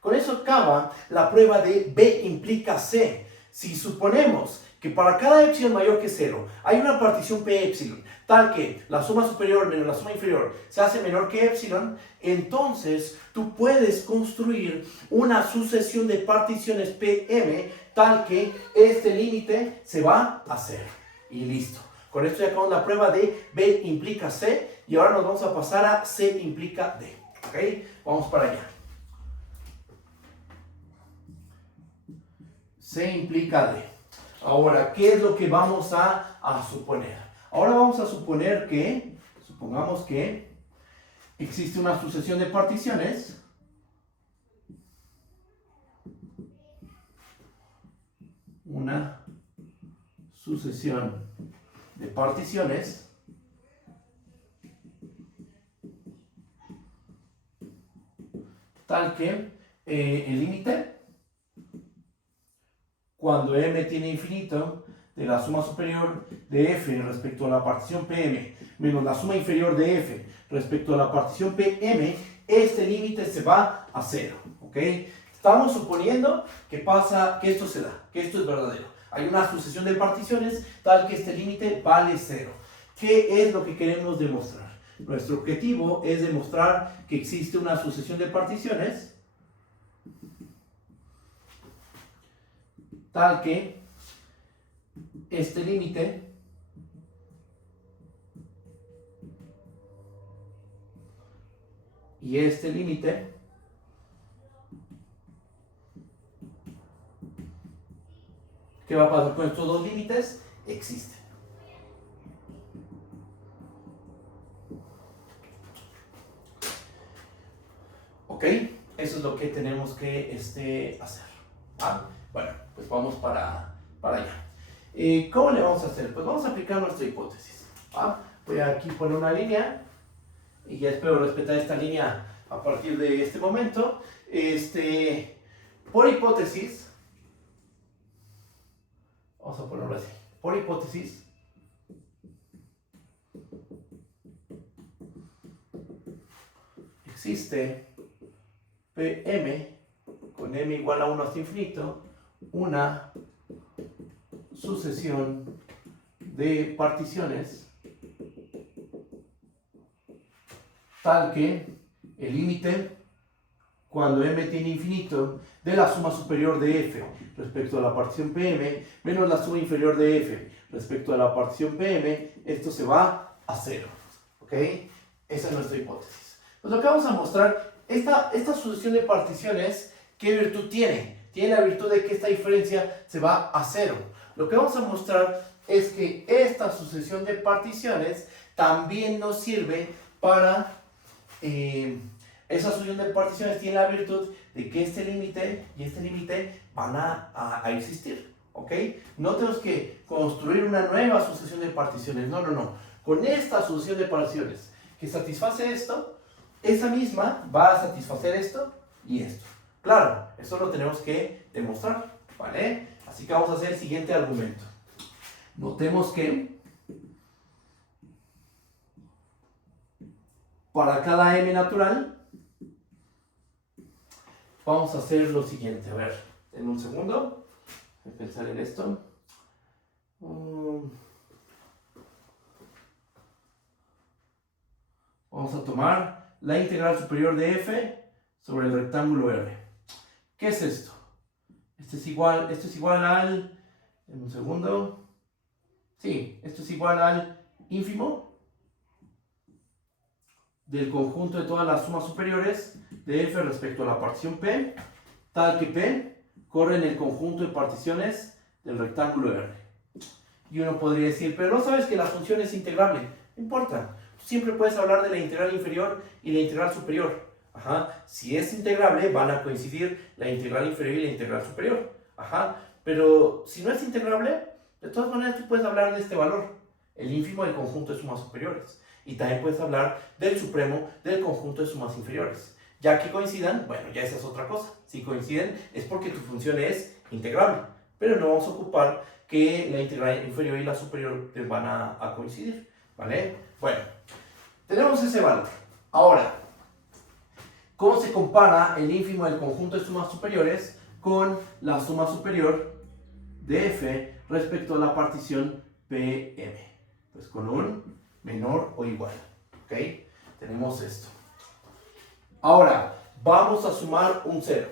Con eso acaba la prueba de B implica C. Si suponemos que para cada epsilon mayor que 0 hay una partición P epsilon, tal que la suma superior menos la suma inferior se hace menor que epsilon, entonces tú puedes construir una sucesión de particiones Pm tal que este límite se va a 0. Y listo. Con esto ya acabamos la prueba de B implica C y ahora nos vamos a pasar a C implica D. ¿Ok? Vamos para allá. C implica D. Ahora, ¿qué es lo que vamos a suponer? Ahora vamos a suponer que, supongamos que existe una sucesión de particiones tal que el límite cuando m tiene infinito de la suma superior de f respecto a la partición Pm menos la suma inferior de f respecto a la partición Pm, este límite se va a 0. ¿Ok? Estamos suponiendo que esto se da, que esto es verdadero. Hay una sucesión de particiones tal que este límite vale 0. ¿Qué es lo que queremos demostrar? Nuestro objetivo es demostrar que existe una sucesión de particiones tal que este límite y este límite ¿qué va a pasar con estos dos límites? Existen. ¿Ok? Eso es lo que tenemos que hacer. ¿Ah? Bueno, pues vamos para allá. ¿Cómo le vamos a hacer? Pues vamos a aplicar nuestra hipótesis. ¿Ah? Voy a aquí poner una línea y ya espero respetar esta línea a partir de este momento. Por hipótesis, vamos a ponerlo así. Por hipótesis, existe Pm con m igual a 1 hasta infinito, una sucesión de particiones tal que el límite cuando m tiene infinito de la suma superior de f respecto a la partición Pm menos la suma inferior de f respecto a la partición Pm, esto se va a 0. ¿Ok? Esa es nuestra hipótesis. Pues lo que vamos a mostrar, esta sucesión de particiones, ¿qué virtud tiene? Tiene la virtud de que esta diferencia se va a 0. Lo que vamos a mostrar es que esta sucesión de particiones también nos sirve para... esa sucesión de particiones tiene la virtud de que este límite y este límite van a existir. ¿Ok? No tenemos que construir una nueva sucesión de particiones. No. Con esta sucesión de particiones que satisface esto, esa misma va a satisfacer esto y esto. Claro, eso lo tenemos que demostrar, ¿vale? Así que vamos a hacer el siguiente argumento. Notemos que para cada m natural vamos a hacer lo siguiente. A ver, en un segundo, voy a pensar en esto. Vamos a tomar la integral superior de f sobre el rectángulo R. ¿Qué es esto? Esto es igual al, en un segundo, sí, esto es igual al ínfimo del conjunto de todas las sumas superiores de f respecto a la partición P, tal que P corre en el conjunto de particiones del rectángulo R. Y uno podría decir, pero no sabes que la función es integrable. No importa, siempre puedes hablar de la integral inferior y la integral superior. Ajá. Si es integrable, van a coincidir la integral inferior y la integral superior. Ajá. Pero si no es integrable, de todas maneras tú puedes hablar de este valor, el ínfimo del conjunto de sumas superiores. Y también puedes hablar del supremo del conjunto de sumas inferiores. Ya que coincidan, bueno, ya esa es otra cosa. Si coinciden es porque tu función es integrable. Pero no vamos a ocupar que la integral inferior y la superior van a coincidir. ¿Vale? Bueno, tenemos ese valor. Ahora, ¿cómo se compara el ínfimo del conjunto de sumas superiores con la suma superior de f respecto a la partición PM? Pues con un menor o igual. ¿Ok? Tenemos esto. Ahora, vamos a sumar un 0.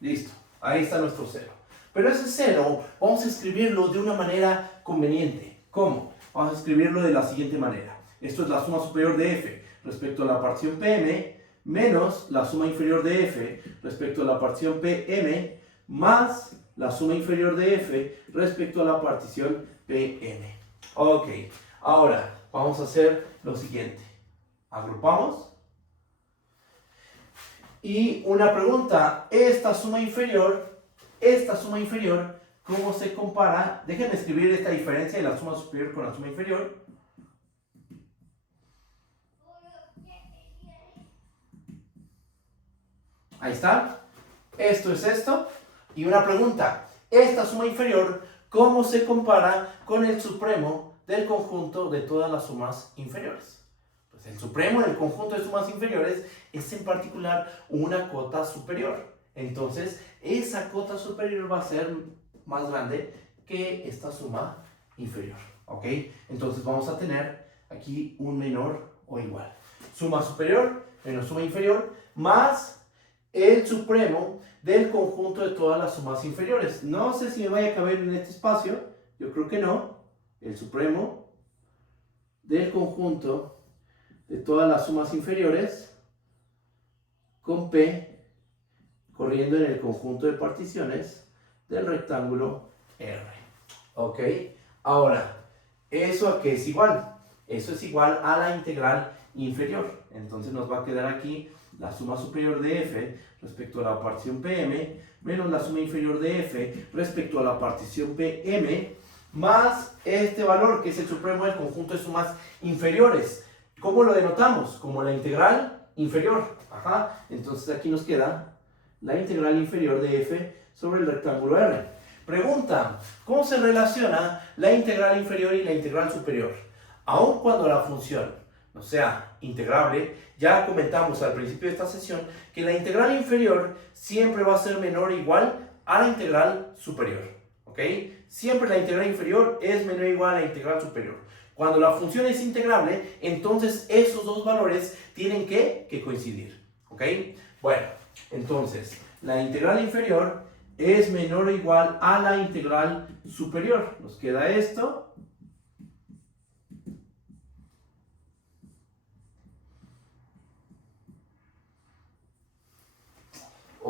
Listo. Ahí está nuestro 0. Pero ese 0 vamos a escribirlo de una manera conveniente. ¿Cómo? Vamos a escribirlo de la siguiente manera. Esto es la suma superior de f respecto a la partición PM menos la suma inferior de f respecto a la partición PM más la suma inferior de f respecto a la partición PM. Ok, ahora vamos a hacer lo siguiente. Agrupamos. Y una pregunta, esta suma inferior, ¿cómo se compara? Déjenme escribir esta diferencia de la suma superior con la suma inferior. Ahí está. Esto es esto. Y una pregunta, esta suma inferior, ¿cómo se compara con el supremo del conjunto de todas las sumas inferiores? Pues el supremo del conjunto de sumas inferiores es en particular una cota superior. Entonces, esa cota superior va a ser más grande que esta suma inferior. ¿Ok? Entonces vamos a tener aquí un menor o igual. Suma superior menos suma inferior más el supremo del conjunto de todas las sumas inferiores. No sé si me vaya a caber en este espacio. Yo creo que no. El supremo del conjunto de todas las sumas inferiores con P corriendo en el conjunto de particiones del rectángulo R. ¿Ok? Ahora, ¿eso a qué es igual? Eso es igual a la integral inferior. Entonces nos va a quedar aquí la suma superior de f respecto a la partición PM menos la suma inferior de f respecto a la partición PM más este valor que es el supremo del conjunto de sumas inferiores. ¿Cómo lo denotamos? Como la integral inferior. Ajá. Entonces aquí nos queda la integral inferior de f sobre el rectángulo R. Pregunta, ¿cómo se relaciona la integral inferior y la integral superior? Aun cuando la función no sea integrable, ya comentamos al principio de esta sesión que la integral inferior siempre va a ser menor o igual a la integral superior. ¿Ok? Siempre la integral inferior es menor o igual a la integral superior. Cuando la función es integrable, entonces esos dos valores tienen que coincidir. ¿Ok? Bueno, entonces la integral inferior es menor o igual a la integral superior. Nos queda esto.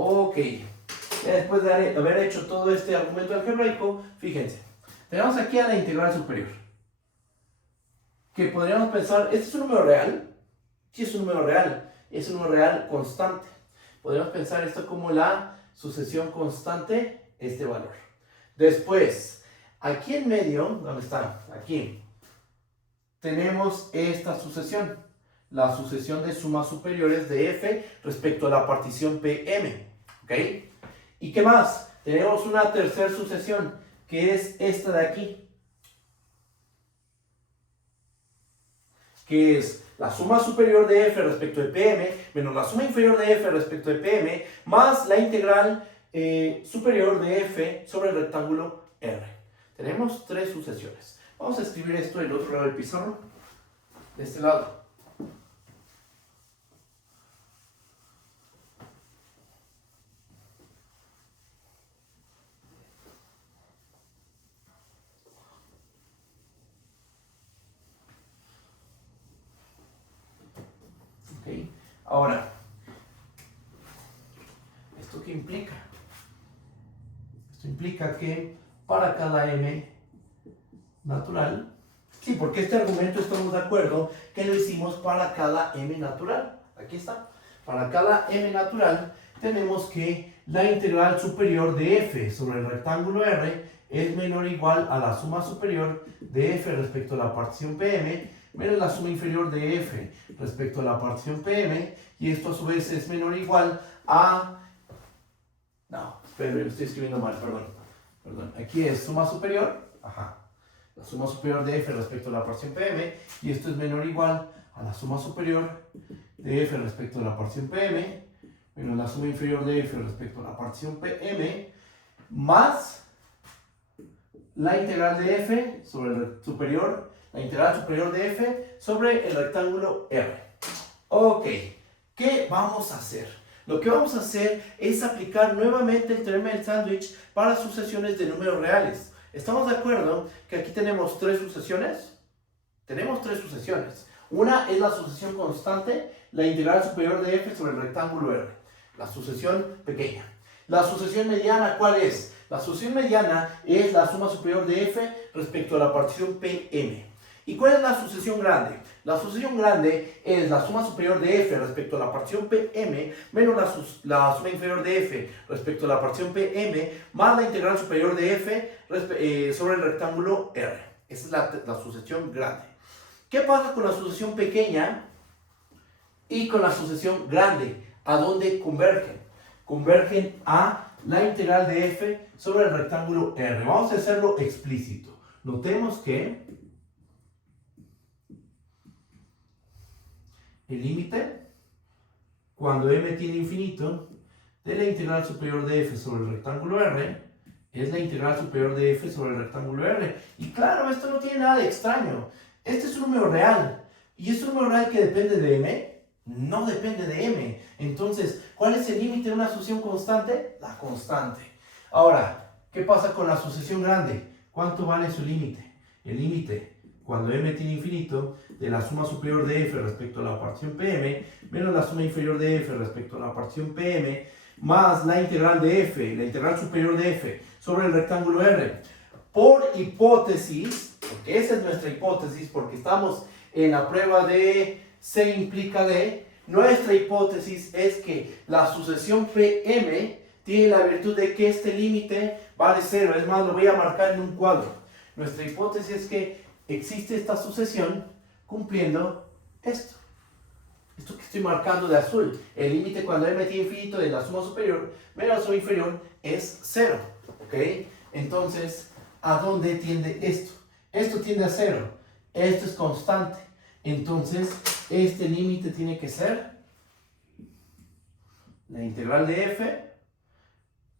Ok, ya después de haber hecho todo este argumento algebraico, fíjense, tenemos aquí a la integral superior, que podríamos pensar, ¿este es un número real? Sí, es un número real, es un número real constante. Podríamos pensar esto como la sucesión constante, este valor. Después, aquí en medio, ¿dónde está? Aquí, tenemos esta sucesión. la sucesión de sumas superiores de f respecto a la partición Pm. ¿Ok? ¿Y qué más? Tenemos una tercera sucesión, que es esta de aquí, que es la suma superior de f respecto de Pm menos la suma inferior de f respecto de Pm más la integral superior de f sobre el rectángulo R. Tenemos tres sucesiones. Vamos a escribir esto del otro lado del pizarro, de este lado. ¿Okay? Ahora, ¿esto qué implica? Esto implica que para cada m natural, sí, porque este argumento estamos de acuerdo que lo hicimos para cada m natural. Aquí está. Para cada m natural tenemos que la integral superior de f sobre el rectángulo R es menor o igual a la suma superior de f respecto a la partición Pm menos la suma inferior de f respecto a la partición Pm, y esto a su vez es menor o igual a... No, pero lo estoy escribiendo mal, perdón. Aquí es suma superior, la suma superior de f respecto a la partición Pm, y esto es menor o igual a la suma superior de f respecto a la partición Pm menos la suma inferior de f respecto a la partición Pm más la integral de f sobre el superior, la integral superior de f sobre el rectángulo R. Ok, ¿qué vamos a hacer? Lo que vamos a hacer es aplicar nuevamente el teorema del sándwich para sucesiones de números reales. ¿Estamos de acuerdo que aquí tenemos tres sucesiones? Tenemos tres sucesiones. Una es la sucesión constante, la integral superior de f sobre el rectángulo R. La sucesión pequeña. La sucesión mediana, ¿cuál es? La sucesión mediana es la suma superior de f respecto a la partición Pm. ¿Y cuál es la sucesión grande? La sucesión grande es la suma superior de f respecto a la partición Pm menos la suma inferior de f respecto a la partición Pm más la integral superior de f sobre el rectángulo R. Esa es la sucesión grande. ¿Qué pasa con la sucesión pequeña y con la sucesión grande? ¿A dónde convergen? Convergen a la integral de f sobre el rectángulo R. Vamos a hacerlo explícito. Notemos que el límite, cuando m tiende a infinito, de la integral superior de f sobre el rectángulo R es la integral superior de f sobre el rectángulo R. Y claro, esto no tiene nada de extraño. Este es un número real. ¿Y es un número real que depende de m? No depende de m. Entonces, ¿cuál es el límite de una sucesión constante? La constante. Ahora, ¿qué pasa con la sucesión grande? ¿Cuánto vale su límite? El límite, cuando m tiende a infinito, de la suma superior de f respecto a la partición Pm menos la suma inferior de f respecto a la partición Pm más la integral de f, la integral superior de f sobre el rectángulo R. Por hipótesis, porque esa es nuestra hipótesis, porque estamos en la prueba de C implica D, nuestra hipótesis es que la sucesión Pm tiene la virtud de que este límite vale 0. Es más, lo voy a marcar en un cuadro. Nuestra hipótesis es que existe esta sucesión cumpliendo esto. Esto que estoy marcando de azul. El límite cuando m tiende a infinito de la suma superior menos la suma inferior es 0. ¿Ok? Entonces, ¿a dónde tiende esto? Esto tiende a 0. Esto es constante. Entonces, este límite tiene que ser la integral de f,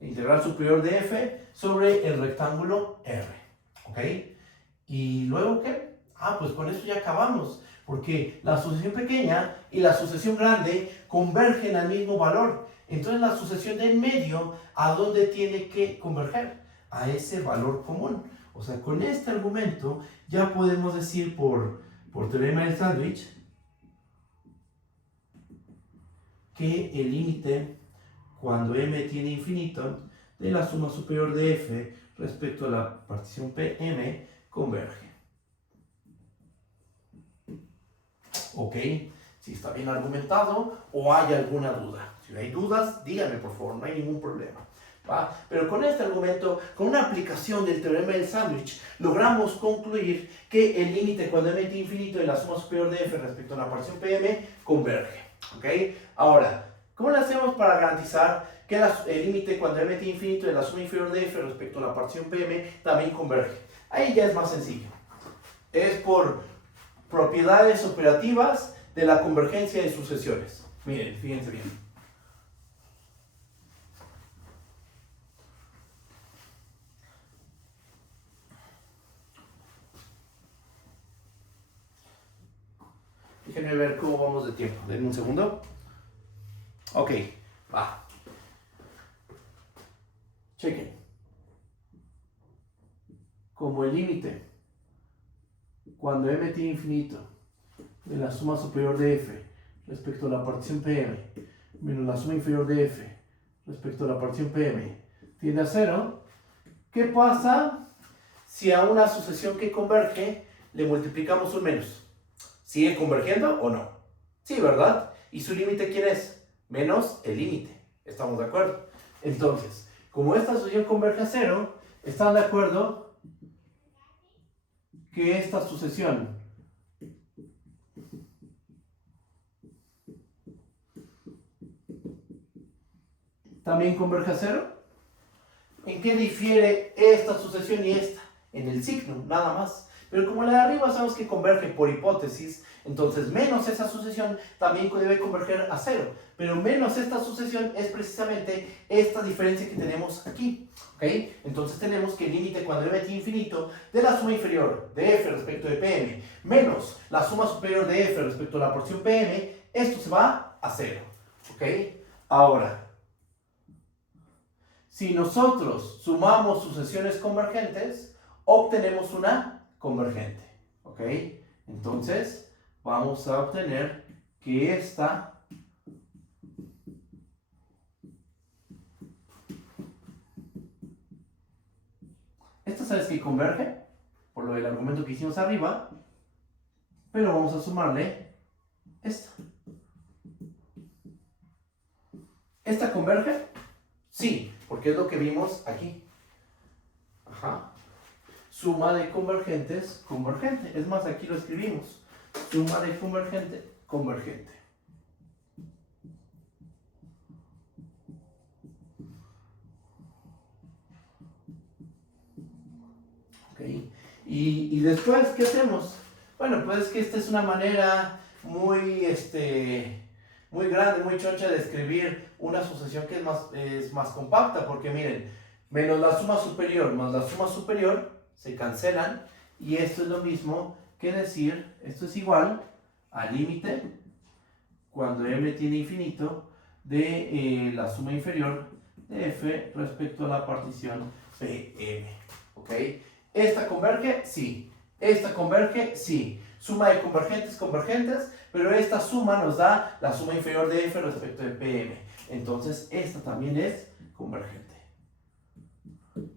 la integral superior de f sobre el rectángulo R. ¿Ok? ¿Y luego qué? Pues con eso ya acabamos. Porque la sucesión pequeña y la sucesión grande convergen al mismo valor. Entonces la sucesión de en medio, ¿a dónde tiene que converger? A ese valor común. O sea, con este argumento ya podemos decir por teorema del sándwich que el límite cuando m tiende a infinito de la suma superior de f respecto a la partición Pm converge. ¿Ok? Si está bien argumentado o hay alguna duda. Si hay dudas, díganme por favor, no hay ningún problema. ¿va? Pero con este argumento, con una aplicación del teorema del sándwich, logramos concluir que el límite cuando m tiende a infinito de la suma superior de f respecto a la porción pm converge. ¿Ok? Ahora, ¿cómo lo hacemos para garantizar que el límite cuando m tiende a infinito de la suma inferior de f respecto a la porción pm también converge? Ahí ya es más sencillo. Es por propiedades operativas de la convergencia de sucesiones. Miren, fíjense bien. Déjenme ver cómo vamos de tiempo. Denme un segundo. Ok, va. Chequen. Como el límite cuando m tiende a infinito de la suma superior de f respecto a la partición pm menos la suma inferior de f respecto a la partición pm tiende a 0, ¿qué pasa si a una sucesión que converge le multiplicamos un menos? ¿Sigue convergiendo o no? Sí, ¿verdad? ¿Y su límite quién es? Menos el límite. ¿Estamos de acuerdo? Entonces, como esta sucesión converge a 0, ¿están de acuerdo que esta sucesión también converge a 0? ¿En qué difiere esta sucesión y esta? En el signo, nada más. Pero como la de arriba sabemos que converge por hipótesis, entonces menos esa sucesión también debe converger a 0. Pero menos esta sucesión es precisamente esta diferencia que tenemos aquí. ¿Ok? Entonces tenemos que el límite cuando m tiende a infinito de la suma inferior de f respecto de pm menos la suma superior de f respecto a la porción pm, esto se va a 0. ¿Ok? Ahora, si nosotros sumamos sucesiones convergentes, obtenemos una convergente. ¿Ok? Entonces, vamos a obtener que esta sabes que converge por lo del argumento que hicimos arriba, pero vamos a sumarle esta. ¿Esta converge? Sí, porque es lo que vimos aquí. Ajá. Suma de convergentes, convergente. Es más, aquí lo escribimos. Suma de convergente, convergente. ¿Ok? Y después, ¿qué hacemos? Bueno, pues que esta es una manera muy, muy grande, muy choncha de escribir una sucesión que es más compacta, porque miren, menos la suma superior más la suma superior se cancelan, y esto es lo mismo que decir, esto es igual al límite cuando m tiende a infinito de la suma inferior de f respecto a la partición pm. ¿Ok? ¿Esta converge? Sí. ¿Esta converge? Sí. Suma de convergentes, convergentes, pero esta suma nos da la suma inferior de f respecto de pm. Entonces, esta también es convergente.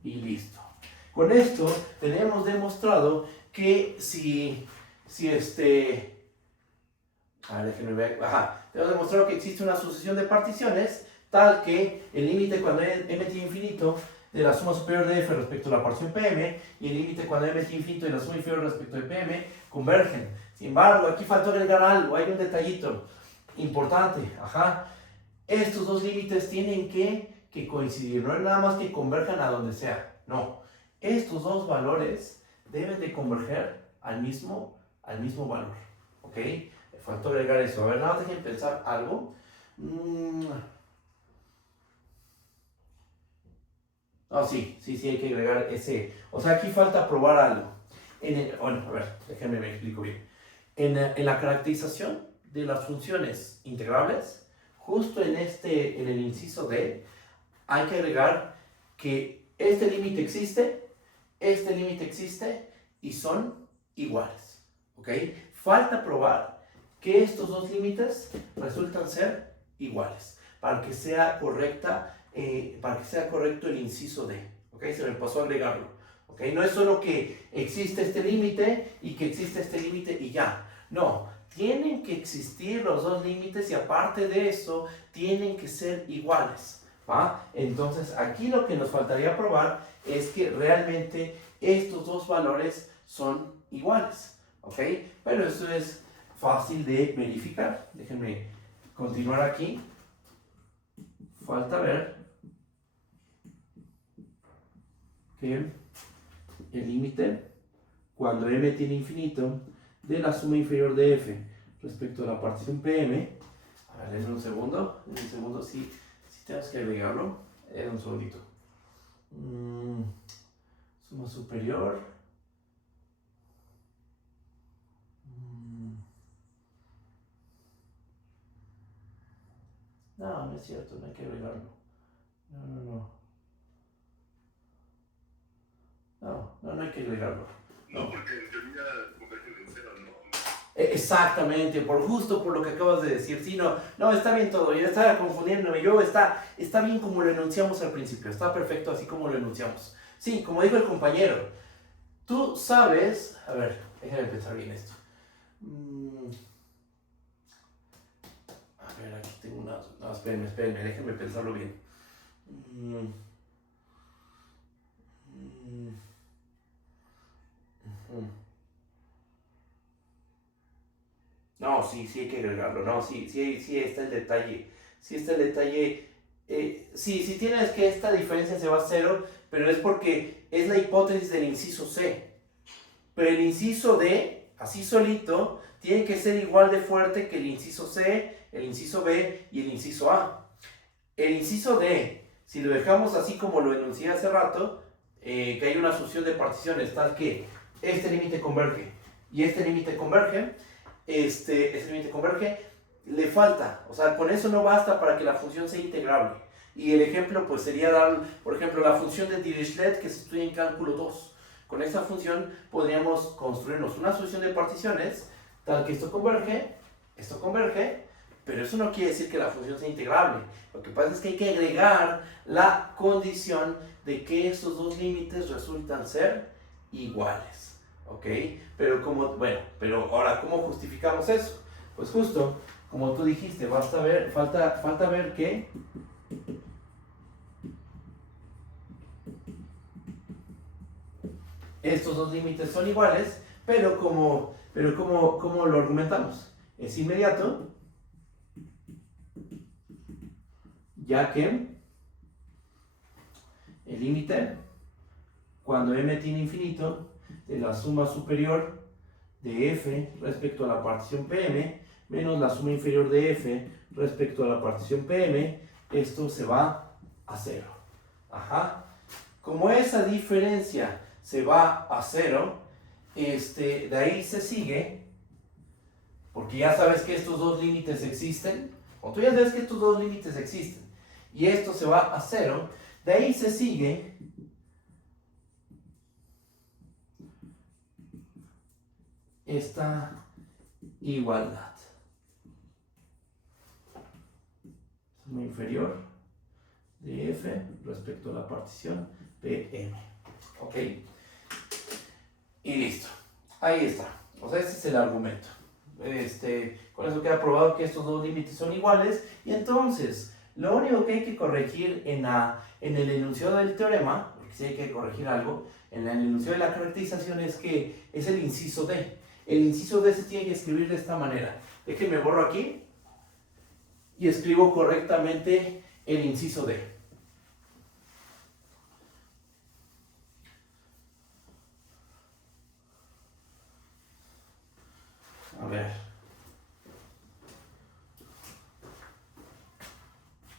Y listo. Con esto tenemos demostrado que a ver, déjenme ver. Ajá. Tenemos demostrado que existe una sucesión de particiones tal que el límite cuando m tiende a infinito de la suma superior de f respecto a la porción pm y el límite cuando m tiende a infinito de la suma inferior respecto de pm convergen. Sin embargo, aquí faltó agregar algo, hay un detallito importante. Ajá. Estos dos límites tienen que coincidir, no es nada más que converjan a donde sea, no. Estos dos valores deben de converger al mismo valor. ¿Ok? Me faltó agregar eso. A ver, nada más dejen pensar algo. Sí, hay que agregar ese. O sea, aquí falta probar algo. Bueno, a ver, déjenme me explico bien. En la caracterización de las funciones integrables, justo en el inciso D, hay que agregar que este límite existe y son iguales. ¿Ok? Falta probar que estos dos límites resultan ser iguales para que sea correcto el inciso D. ¿Ok? Se me pasó a agregarlo. ¿Ok? No es solo que existe este límite y que existe este límite y ya. No, tienen que existir los dos límites y aparte de eso tienen que ser iguales. ¿va? Entonces aquí lo que nos faltaría probar es que realmente estos dos valores son iguales, ¿ok? Pero eso es fácil de verificar. Déjenme continuar aquí. Falta ver que el límite cuando m tiene infinito de la suma inferior de f respecto a la partición Pm. A ver, en un segundo sí tenemos que agregarlo. En un segundito. Suma superior. No, no es cierto, no hay que agregarlo. No hay que agregarlo. No, porque en teoría convergen en cero, ¿no? Exactamente, justo por lo que acabas de decir. Sí, no, está bien todo. Yo estaba confundiéndome. Está bien como lo enunciamos al principio. Está perfecto así como lo enunciamos. Sí, como dijo el compañero. Tú sabes. A ver, déjame pensar bien esto. A ver, aquí tengo una. No, espérenme, déjenme pensarlo bien. No, sí hay que agregarlo. No, sí está el detalle. Sí está el detalle. Sí tienes que esta diferencia se va a cero, pero es porque es la hipótesis del inciso C. Pero el inciso D, así solito, tiene que ser igual de fuerte que el inciso C, el inciso B y el inciso A. El inciso D, si lo dejamos así como lo enuncié hace rato, que hay una asunción de particiones tal que este límite converge y este límite converge, este límite converge, le falta, o sea, con eso no basta para que la función sea integrable. Y el ejemplo pues sería dar, por ejemplo, la función de Dirichlet que se estudia en cálculo 2. Con esta función podríamos construirnos una solución de particiones tal que esto converge, pero eso no quiere decir que la función sea integrable. Lo que pasa es que hay que agregar la condición de que estos dos límites resultan ser iguales. ¿Ok? Pero ahora, ¿cómo justificamos eso? Pues justo, como tú dijiste, falta ver que estos dos límites son iguales, pero ¿cómo lo argumentamos? Es inmediato, ya que el límite, cuando m tiene infinito, de la suma superior de f respecto a la partición Pm, menos la suma inferior de f respecto a la partición Pm, esto se va a cero. Ajá. Como esa diferencia se va a cero, de ahí se sigue, porque ya sabes que estos dos límites existen, o tú ya sabes que estos dos límites existen, y esto se va a cero, de ahí se sigue esta igualdad. Suma inferior de f respecto a la partición Pm. ¿Ok? Y listo. Ahí está. O sea, ese es el argumento. Con eso queda probado que estos dos límites son iguales. Y entonces, lo único que hay que corregir en el enunciado del teorema, porque si hay que corregir algo, en el enunciado de la caracterización es el inciso D. El inciso D se tiene que escribir de esta manera. Déjenme borro aquí y escribo correctamente el inciso D. A ver.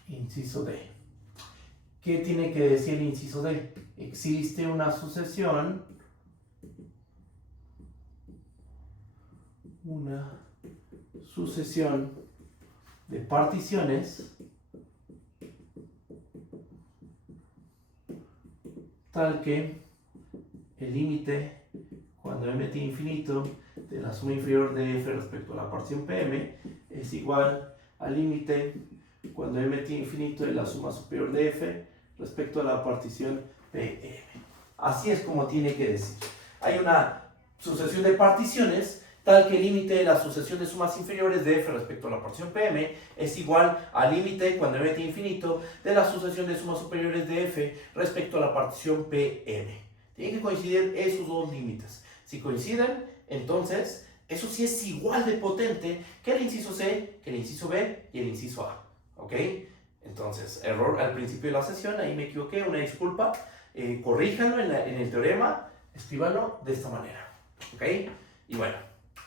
Inciso D. ¿Qué tiene que decir el inciso D? Existe una sucesión de particiones tal que el límite cuando m tiene infinito de la suma inferior de f respecto a la partición Pm es igual al límite cuando m tiene infinito de la suma superior de f respecto a la partición Pm. Así es como tiene que decir. Hay una sucesión de particiones tal que el límite de la sucesión de sumas inferiores de f respecto a la partición Pm es igual al límite, cuando m tiene infinito, de la sucesión de sumas superiores de f respecto a la partición Pm. Tienen que coincidir esos dos límites. Si coinciden, entonces eso sí es igual de potente que el inciso C, que el inciso B y el inciso A. ¿Ok? Entonces, error al principio de la sesión, ahí me equivoqué, una disculpa. Corríjanlo en el teorema, escríbanlo de esta manera. ¿Ok? Y bueno,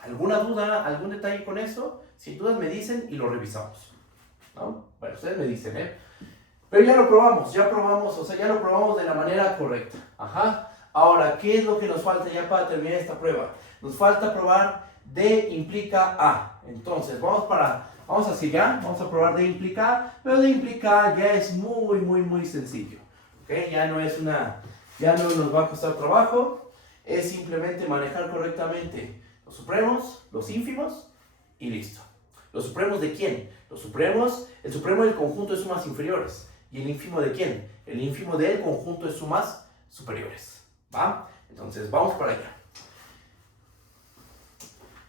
¿alguna duda, algún detalle con eso? Sin dudas me dicen y lo revisamos. ¿No? Bueno, ustedes me dicen, ¿eh? Pero ya lo probamos, o sea, ya lo probamos de la manera correcta. Ajá. Ahora, ¿qué es lo que nos falta ya para terminar esta prueba? Nos falta probar D implica A. Entonces, vamos hacia allá, vamos a probar D implica A, pero D implica A ya es muy sencillo. ¿Ok? Ya no nos va a costar trabajo, es simplemente manejar correctamente los supremos, los ínfimos y listo. ¿Los supremos de quién? El supremo del conjunto de sumas inferiores. ¿Y el ínfimo de quién? El ínfimo del conjunto de sumas superiores. ¿Va? Entonces, vamos para allá.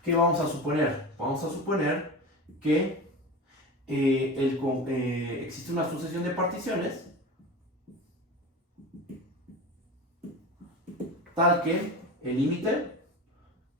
¿Qué vamos a suponer? Vamos a suponer que existe una sucesión de particiones tal que el límite,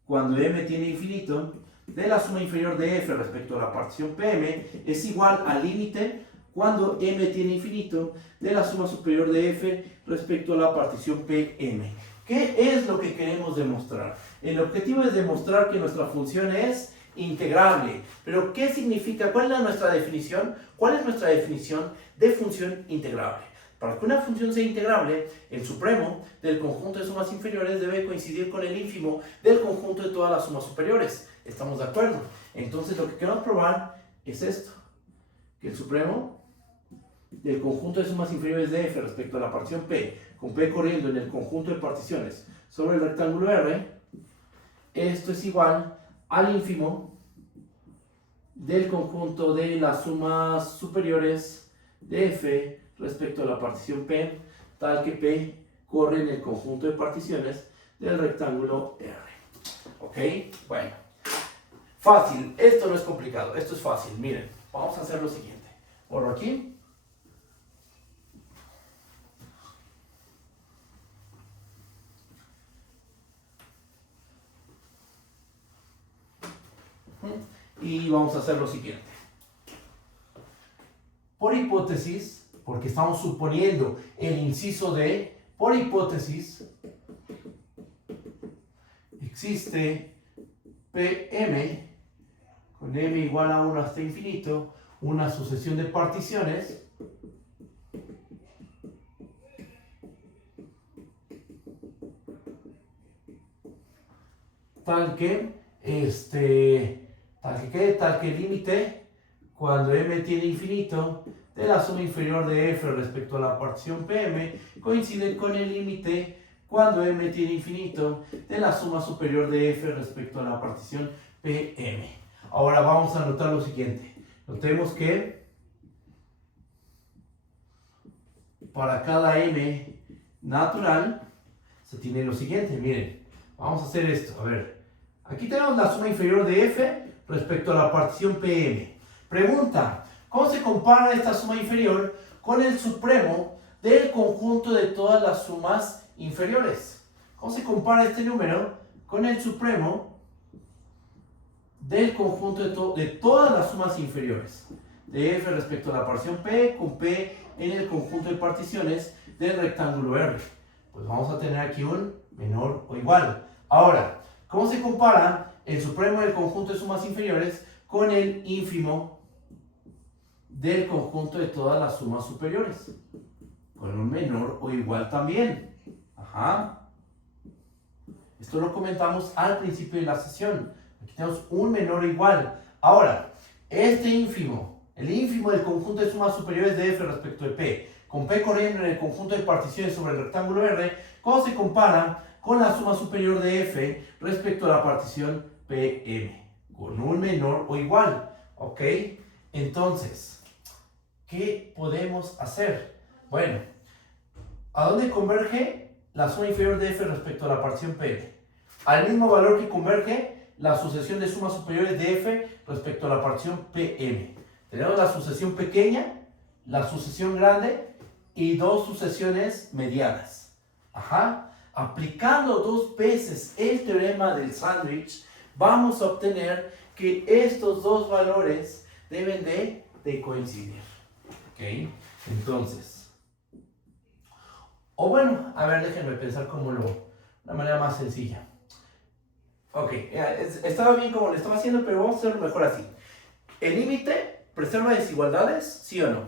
cuando m tiene infinito, de la suma inferior de f respecto a la partición Pm es igual al límite cuando m tiene infinito de la suma superior de f respecto a la partición Pm. ¿Qué es lo que queremos demostrar? El objetivo es demostrar que nuestra función es integrable. Pero ¿qué significa? ¿Cuál es nuestra definición? ¿Cuál es nuestra definición de función integrable? Para que una función sea integrable, el supremo del conjunto de sumas inferiores debe coincidir con el ínfimo del conjunto de todas las sumas superiores. ¿Estamos de acuerdo? Entonces lo que queremos probar es esto. Que el supremo del conjunto de sumas inferiores de f respecto a la partición P, con P corriendo en el conjunto de particiones sobre el rectángulo R, esto es igual al ínfimo del conjunto de las sumas superiores de f respecto a la partición P, tal que P corre en el conjunto de particiones del rectángulo R. ¿Ok? Bueno. Fácil. Esto no es complicado. Esto es fácil. Miren, vamos a hacer lo siguiente. Borro aquí. Y vamos a hacer lo siguiente. Por hipótesis, porque estamos suponiendo el inciso D, por hipótesis, existe Pm, con m igual a 1 hasta infinito, una sucesión de particiones tal que el límite, cuando m tiene infinito, de la suma inferior de f respecto a la partición Pm coincide con el límite cuando m tiene infinito de la suma superior de f respecto a la partición Pm. Ahora vamos a notar lo siguiente. Notemos que para cada m natural se tiene lo siguiente. Miren, vamos a hacer esto. A ver, aquí tenemos la suma inferior de f respecto a la partición Pm. Pregunta: ¿cómo se compara esta suma inferior con el supremo del conjunto de todas las sumas inferiores? ¿Cómo se compara este número con el supremo del conjunto de todas las sumas inferiores? De f respecto a la partición P con P en el conjunto de particiones del rectángulo R. Pues vamos a tener aquí un menor o igual. Ahora, ¿cómo se compara el supremo del conjunto de sumas inferiores con el ínfimo del conjunto de todas las sumas superiores? Con un menor o igual también. Ajá. Esto lo comentamos al principio de la sesión. Aquí tenemos un menor o igual. Ahora, este ínfimo, el ínfimo del conjunto de sumas superiores de f respecto de p, con p corriendo en el conjunto de particiones sobre el rectángulo R, ¿cómo se compara con la suma superior de f respecto a la partición Pm? Con un menor o igual. ¿Ok? Entonces, ¿qué podemos hacer? Bueno, ¿a dónde converge la suma inferior de f respecto a la partición Pm? Al mismo valor que converge la sucesión de sumas superiores de f respecto a la partición Pm. Tenemos la sucesión pequeña, la sucesión grande y dos sucesiones medianas. Ajá. Aplicando dos veces el teorema del sándwich, vamos a obtener que estos dos valores deben de coincidir. ¿Ok? Entonces, o bueno, a ver, déjenme pensar una manera más sencilla. Ok, estaba bien como lo estaba haciendo, pero vamos a hacerlo mejor así. ¿El límite preserva desigualdades? ¿Sí o no?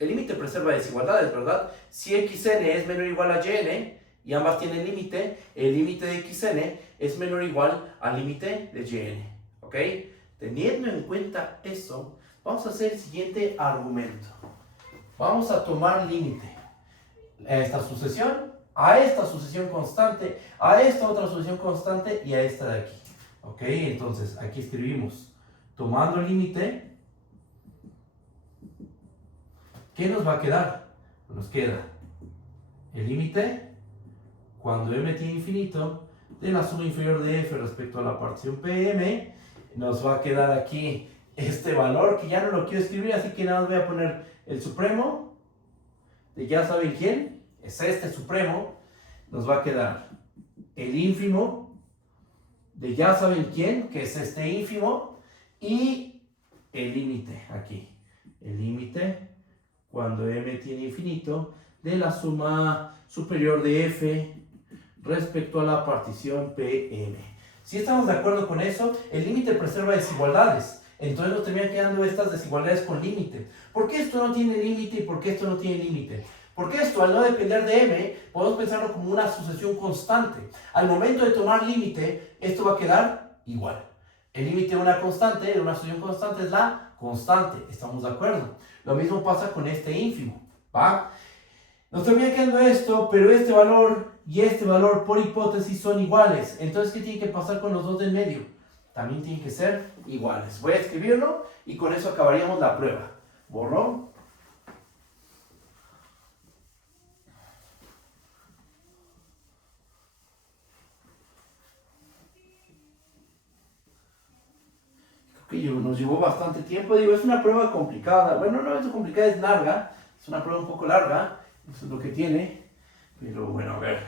El límite preserva desigualdades, ¿verdad? Si xn es menor o igual a yn, y ambas tienen límite, el límite de xn es menor o igual al límite de yn. ¿Ok? Teniendo en cuenta eso, vamos a hacer el siguiente argumento. Vamos a tomar límite a esta sucesión constante, a esta otra sucesión constante y a esta de aquí. ¿Ok? Entonces, aquí escribimos, tomando límite, ¿qué nos va a quedar? Nos queda el límite cuando m tiene infinito de la suma inferior de f respecto a la partición Pm. Nos va a quedar aquí este valor que ya no lo quiero escribir, así que nada más voy a poner el supremo de ya saben quién, es este supremo. Nos va a quedar el ínfimo de ya saben quién, que es este ínfimo, y el límite aquí. El límite cuando m tiene infinito de la suma superior de f respecto a la partición Pm. Si estamos de acuerdo con eso, el límite preserva desigualdades. Entonces nos terminan quedando estas desigualdades con límite. ¿Por qué esto no tiene límite y por qué esto no tiene límite? Porque esto, al no depender de m, podemos pensarlo como una sucesión constante. Al momento de tomar límite, esto va a quedar igual. El límite de una constante, de una sucesión constante, es la constante. ¿Estamos de acuerdo? Lo mismo pasa con este ínfimo, ¿va? Nos termina quedando esto, pero este valor y este valor por hipótesis son iguales. Entonces, ¿qué tiene que pasar con los dos del medio? También tienen que ser iguales. Voy a escribirlo y con eso acabaríamos la prueba. Borrón. Creo que nos llevó bastante tiempo. Digo, es una prueba complicada. Bueno, no es complicada, es larga. Es una prueba un poco larga. Eso es lo que tiene. Pero bueno, a ver.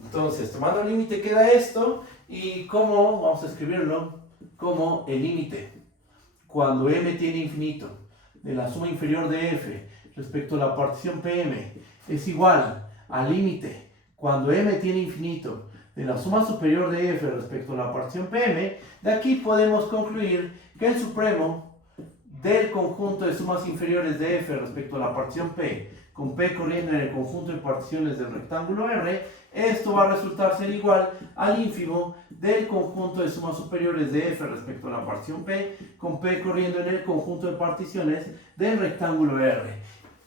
Entonces, tomando el límite queda esto. ¿Y cómo? Vamos a escribirlo como el límite cuando m tiene infinito de la suma inferior de f respecto a la partición Pm es igual al límite cuando m tiene infinito de la suma superior de f respecto a la partición Pm. De aquí podemos concluir que el supremo del conjunto de sumas inferiores de f respecto a la partición P con P corriendo en el conjunto de particiones del rectángulo R, esto va a resultar ser igual al ínfimo del conjunto de sumas superiores de f respecto a la partición P con P corriendo en el conjunto de particiones del rectángulo R.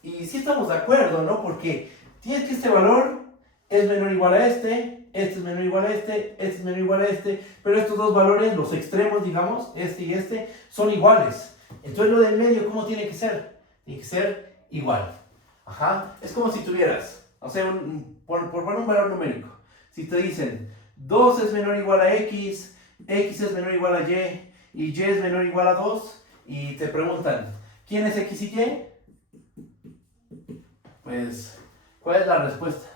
Y si estamos de acuerdo, ¿no? Porque tienes que este valor es menor o igual a este es menor o igual a este es menor o igual a este, pero estos dos valores, los extremos, digamos, este y este, son iguales. Entonces lo del medio, ¿cómo tiene que ser? Tiene que ser igual. Ajá. Es como si tuvieras, o sea, por poner un valor numérico. Si te dicen 2 es menor o igual a x, x es menor o igual a y es menor o igual a 2, y te preguntan, ¿quién es x y y? Pues, ¿cuál es la respuesta?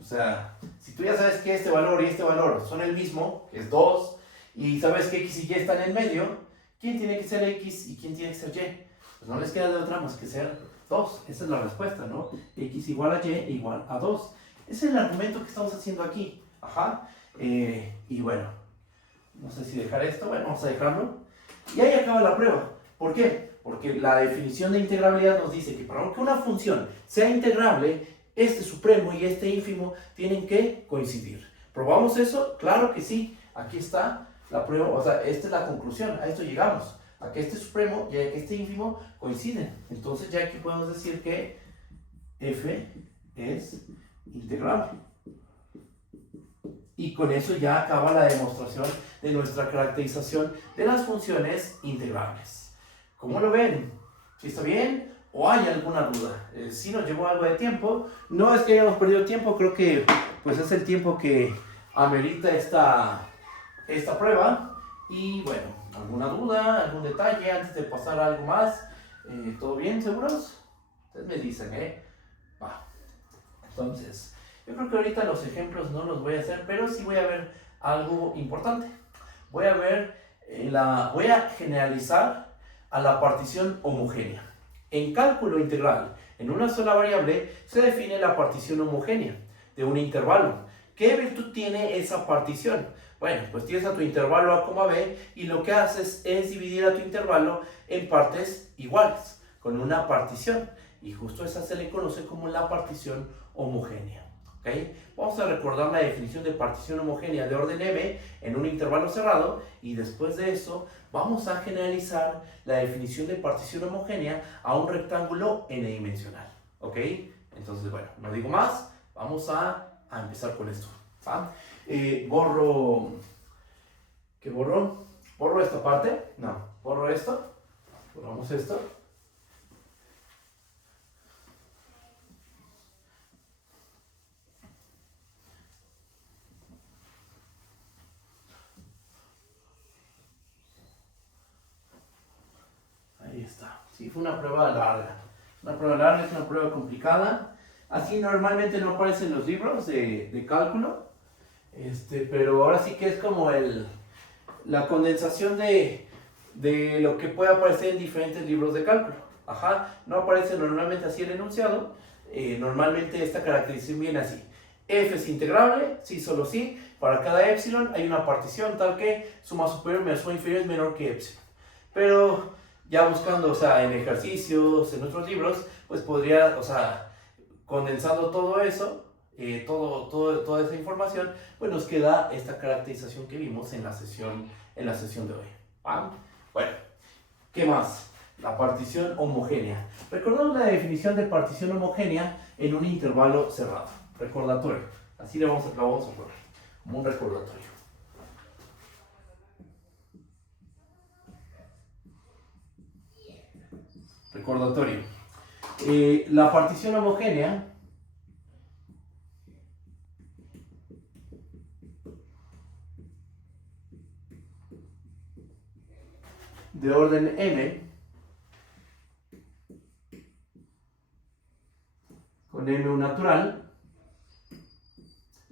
O sea, si tú ya sabes que este valor y este valor son el mismo, que es 2, y sabes que x y y están en medio, ¿quién tiene que ser x y quién tiene que ser y? Pues no les queda de otra más que ser 2. Esa es la respuesta, ¿no? X igual a y igual a 2. Ese es el argumento que estamos haciendo aquí. Ajá. Y bueno, no sé si dejar esto. Bueno, vamos a dejarlo. Y ahí acaba la prueba. ¿Por qué? Porque la definición de integrabilidad nos dice que para que una función sea integrable, este supremo y este ínfimo tienen que coincidir. ¿Probamos eso? Claro que sí. Aquí está la prueba. O sea, esta es la conclusión. A esto llegamos. A que este supremo y a que este ínfimo coinciden. Entonces ya aquí podemos decir que f es integrable. Y con eso ya acaba la demostración de nuestra caracterización de las funciones integrables. ¿Cómo lo ven? ¿Sí está bien? ¿O hay alguna duda? Si nos llevó algo de tiempo. No es que hayamos perdido tiempo, creo que pues es el tiempo que amerita esta prueba. Y bueno, ¿alguna duda, algún detalle antes de pasar a algo más? ¿Todo bien, seguros? Ustedes me dicen, Va. Entonces, yo creo que ahorita los ejemplos no los voy a hacer, pero sí voy a ver algo importante. Voy a generalizar a la partición homogénea. En cálculo integral, en una sola variable, se define la partición homogénea de un intervalo. ¿Qué virtud tiene esa partición? Bueno, pues tienes a tu intervalo A, B y lo que haces es dividir a tu intervalo en partes iguales, con una partición. Y justo esa se le conoce como la partición homogénea. ¿Okay? Vamos a recordar la definición de partición homogénea de orden M en un intervalo cerrado y después de eso vamos a generalizar la definición de partición homogénea a un rectángulo n-dimensional. ¿Ok? Entonces, bueno, no digo más, vamos a empezar con esto. ¿Va? Borro... ¿Qué borro? ¿Borro esta parte? No, borro esto. Borramos esto. Ahí está. Sí, fue una prueba larga. Una prueba larga, es una prueba complicada. Así normalmente no aparecen los libros de cálculo. Pero ahora sí que es como la condensación de lo que puede aparecer en diferentes libros de cálculo. Ajá, no aparece normalmente así el enunciado. Normalmente esta caracterización viene así. F es integrable, sí, solo sí. Para cada epsilon hay una partición tal que suma superior menos suma inferior es menor que epsilon. Pero ya buscando, o sea, en ejercicios, en otros libros, pues podría, o sea, condensando todo eso, toda esa información, pues nos queda esta caracterización que vimos en la sesión de hoy. ¿Va? Bueno, ¿qué más? La partición homogénea. Recordamos la definición de partición homogénea en un intervalo cerrado. Recordatorio. Así lo vamos a poner, como un recordatorio. Recordatorio. La partición homogénea de orden n con m natural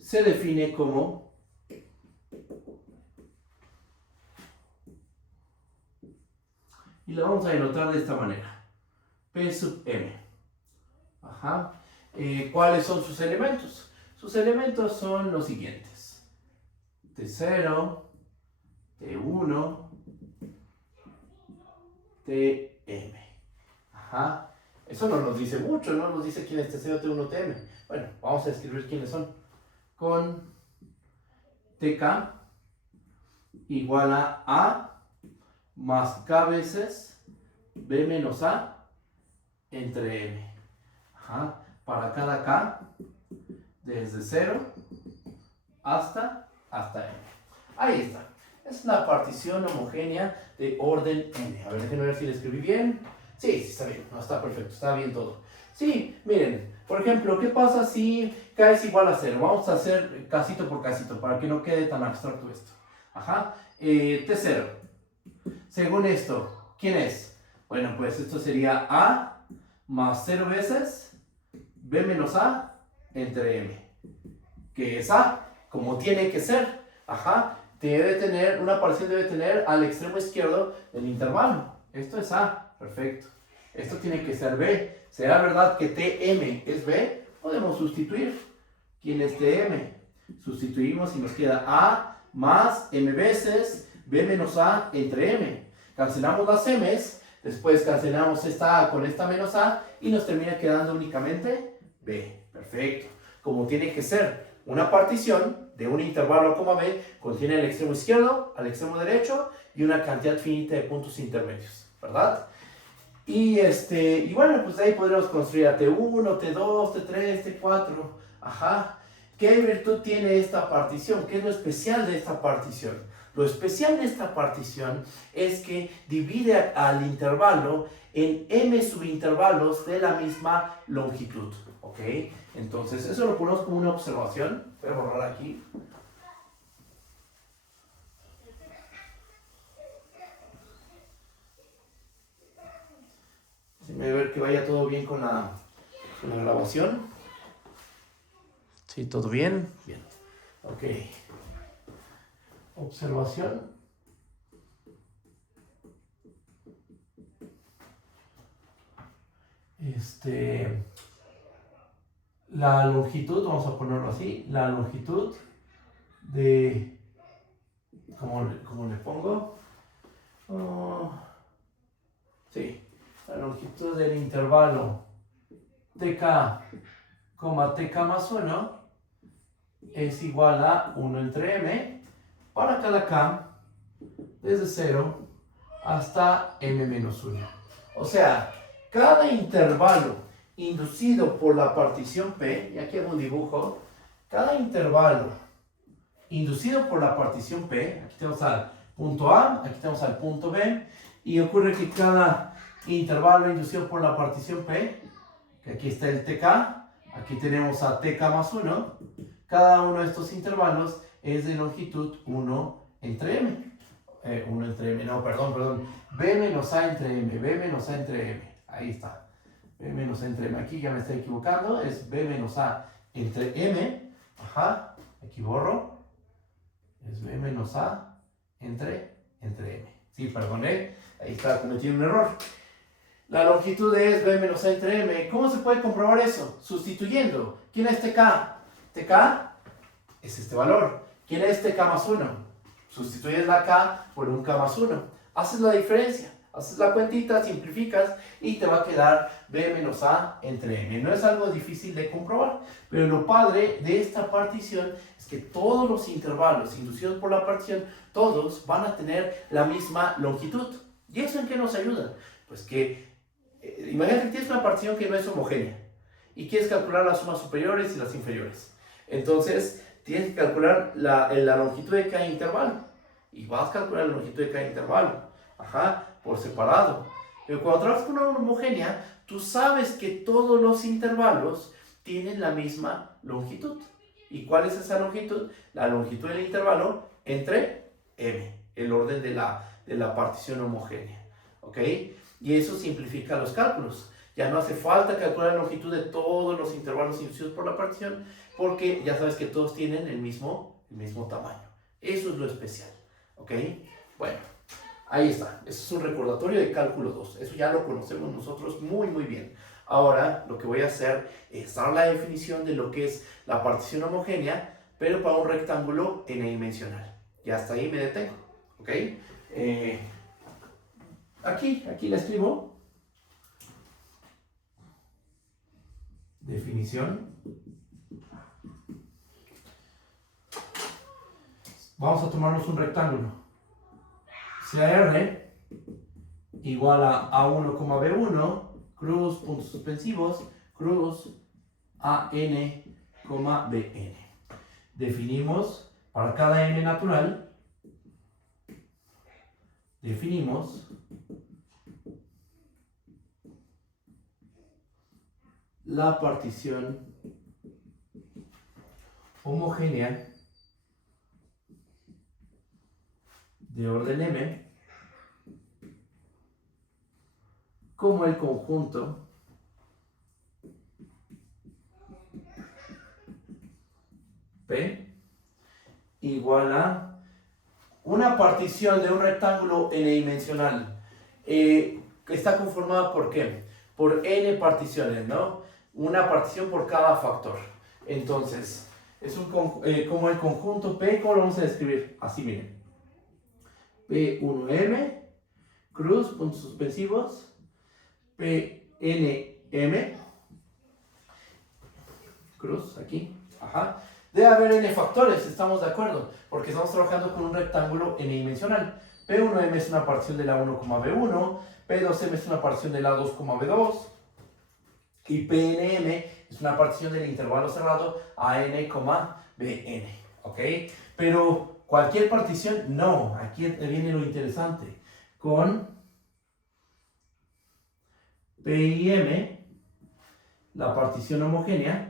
se define como y lo vamos a denotar de esta manera: P sub m. Ajá. ¿Cuáles son sus elementos? Sus elementos son los siguientes: T0, T1, Tm. Ajá. Eso no nos dice mucho, no nos dice quién es T0, T1, Tm. Bueno, vamos a escribir quiénes son. Con Tk igual a más K veces B menos A entre M. Ajá. Para cada K, desde 0 hasta M. Ahí está. Es una partición homogénea de orden n. A ver, déjenme ver si lo escribí bien. Sí, está bien. No, está perfecto. Está bien todo. Sí, miren. Por ejemplo, ¿qué pasa si K es igual a 0? Vamos a hacer casito por casito para que no quede tan abstracto esto. Ajá. T0. Según esto, ¿quién es? Bueno, pues esto sería A más 0 veces B menos A entre M. ¿Qué es A? Como tiene que ser. Ajá. Una partición debe tener al extremo izquierdo del intervalo. Esto es A. Perfecto. Esto tiene que ser B. ¿Será verdad que Tm es B? Podemos sustituir. ¿Quién es Tm? Sustituimos y nos queda A más M veces B menos A entre M. Cancelamos las M's. Después cancelamos esta A con esta menos A y nos termina quedando únicamente B. Perfecto. Como tiene que ser. Una partición de un intervalo A, B contiene el extremo izquierdo, al extremo derecho y una cantidad finita de puntos intermedios, ¿verdad? Y bueno, pues de ahí podremos construir a T1, T2, T3, T4. Ajá. ¿Qué virtud tiene esta partición? ¿Qué es lo especial de esta partición? Lo especial de esta partición es que divide al intervalo en m subintervalos de la misma longitud. ¿Ok? Entonces, eso lo ponemos como una observación. Voy a borrar aquí. Déjenme ver que vaya todo bien con la grabación. Sí, todo bien. Bien. Ok. Observación. La longitud, vamos a ponerlo así, la longitud de, ¿cómo le pongo? Oh, sí, la longitud del intervalo TK, TK más 1 es igual a 1 entre M para cada K desde 0 hasta M menos 1. O sea, cada intervalo inducido por la partición P, y aquí hago un dibujo, cada intervalo inducido por la partición P, aquí tenemos al punto A, aquí tenemos al punto B, y ocurre que cada intervalo inducido por la partición P, que aquí está el TK, aquí tenemos a TK más 1, cada uno de estos intervalos es de longitud 1 entre M. 1 entre M, no, perdón, B menos A entre M, B menos A entre M, ahí está, B menos A entre M, aquí ya me estoy equivocando, es B menos A entre M, ajá, aquí borro, es B menos A entre M, sí, perdoné, ahí está, cometí un error. La longitud es B menos A entre M, ¿cómo se puede comprobar eso? Sustituyendo, ¿quién es TK? TK es este valor, ¿quién es TK más 1? Sustituyes la K por un K más 1. Haces la diferencia, haces la cuentita, simplificas y te va a quedar B menos A entre M. No es algo difícil de comprobar, pero lo padre de esta partición es que todos los intervalos inducidos por la partición, todos van a tener la misma longitud. ¿Y eso en qué nos ayuda? Pues que, imagínate que tienes una partición que no es homogénea y quieres calcular las sumas superiores y las inferiores. Entonces, tienes que calcular la longitud de cada intervalo. Y vas a calcular la longitud de cada intervalo. Ajá, por separado. Pero cuando trabajas con una homogénea, tú sabes que todos los intervalos tienen la misma longitud. ¿Y cuál es esa longitud? La longitud del intervalo entre M, el orden de la partición homogénea. ¿Ok? Y eso simplifica los cálculos. Ya no hace falta calcular la longitud de todos los intervalos inducidos por la partición, porque ya sabes que todos tienen el mismo tamaño. Eso es lo especial. ¿Ok? Bueno, ahí está. Eso es un recordatorio de cálculo 2. Eso ya lo conocemos nosotros muy, muy bien. Ahora, lo que voy a hacer es dar la definición de lo que es la partición homogénea, pero para un rectángulo n-dimensional. Y hasta ahí me detengo. ¿Ok? Aquí la escribo. Definición. Vamos a tomarnos un rectángulo. Sea R igual a A1, B1, cruz, puntos suspensivos, cruz, AN, BN. Definimos para cada n natural, definimos la partición homogénea de orden M como el conjunto P igual a una partición de un rectángulo n-dimensional. Está conformada por ¿qué? Por n particiones, ¿no? Una partición por cada factor. Entonces, es como el conjunto P, ¿cómo lo vamos a describir? Así, miren. P1M, cruz, puntos suspensivos, PNM, cruz, aquí, ajá. Debe haber n factores, estamos de acuerdo, porque estamos trabajando con un rectángulo n-dimensional. P1M es una partición de la 1, B1, P2M es una partición de la 2, B2, y PNM es una partición del intervalo cerrado AN, BN, ¿ok? Pero cualquier partición, no, aquí viene lo interesante, con P y M, la partición homogénea,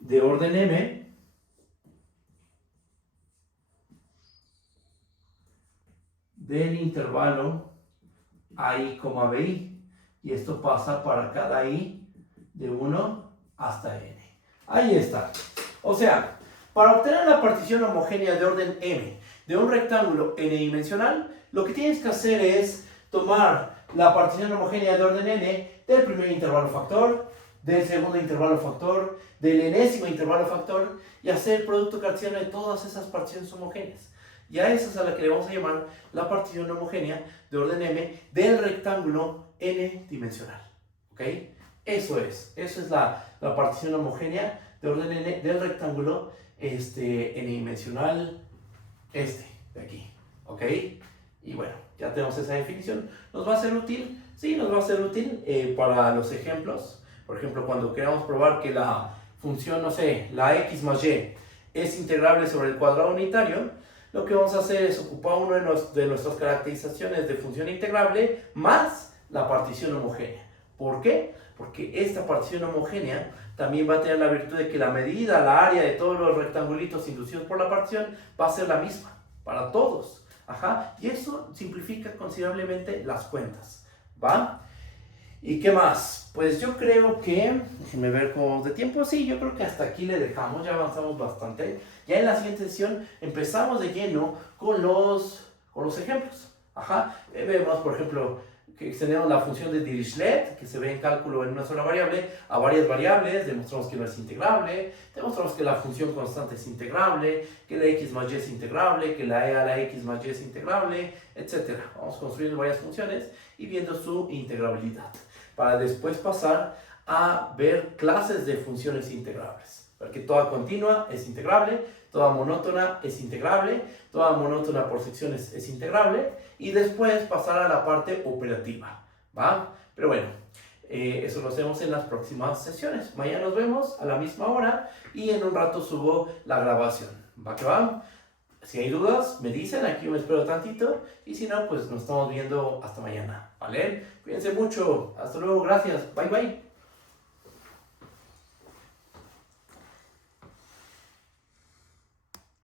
de orden M del intervalo AI, BI. Y esto pasa para cada I de 1 hasta N. Ahí está. O sea, para obtener la partición homogénea de orden M de un rectángulo n-dimensional, lo que tienes que hacer es tomar la partición homogénea de orden n del primer intervalo factor, del segundo intervalo factor, del enésimo intervalo factor y hacer el producto cartesiano de todas esas particiones homogéneas. Y a esa es a la que le vamos a llamar la partición homogénea de orden M del rectángulo n-dimensional. ¿Ok? Eso es la partición homogénea de orden n del rectángulo n-dimensional de aquí. ¿Ok? Y bueno, ya tenemos esa definición. ¿Nos va a ser útil? Sí, nos va a ser útil para los ejemplos. Por ejemplo, cuando queramos probar que la función, no sé, la x más y es integrable sobre el cuadrado unitario, lo que vamos a hacer es ocupar una de nuestras caracterizaciones de función integrable más la partición homogénea. ¿Por qué? Porque esta partición homogénea también va a tener la virtud de que la medida, la área de todos los rectangulitos inducidos por la partición va a ser la misma para todos. Ajá. Y eso simplifica considerablemente las cuentas. ¿Va? ¿Y qué más? Pues yo creo que, déjenme ver cómo vamos de tiempo. Sí, yo creo que hasta aquí le dejamos, ya avanzamos bastante. Ya en la siguiente sesión empezamos de lleno con los ejemplos. Ajá. Vemos, por ejemplo, que extendemos la función de Dirichlet, que se ve en cálculo en una sola variable, a varias variables. Demostramos que no es integrable. Demostramos que la función constante es integrable, que la x más y es integrable, que la e a la x más y es integrable, etc. Vamos construyendo varias funciones y viendo su integrabilidad, para después pasar a ver clases de funciones integrables. Porque toda continua es integrable, toda monótona es integrable, toda monótona por secciones es integrable, y después pasar a la parte operativa, ¿va? Pero bueno, eso lo hacemos en las próximas sesiones. Mañana nos vemos a la misma hora y en un rato subo la grabación. ¿Va que va? Si hay dudas, me dicen, aquí me espero tantito, y si no, pues nos estamos viendo hasta mañana, ¿vale? Cuídense mucho, hasta luego, gracias, bye bye.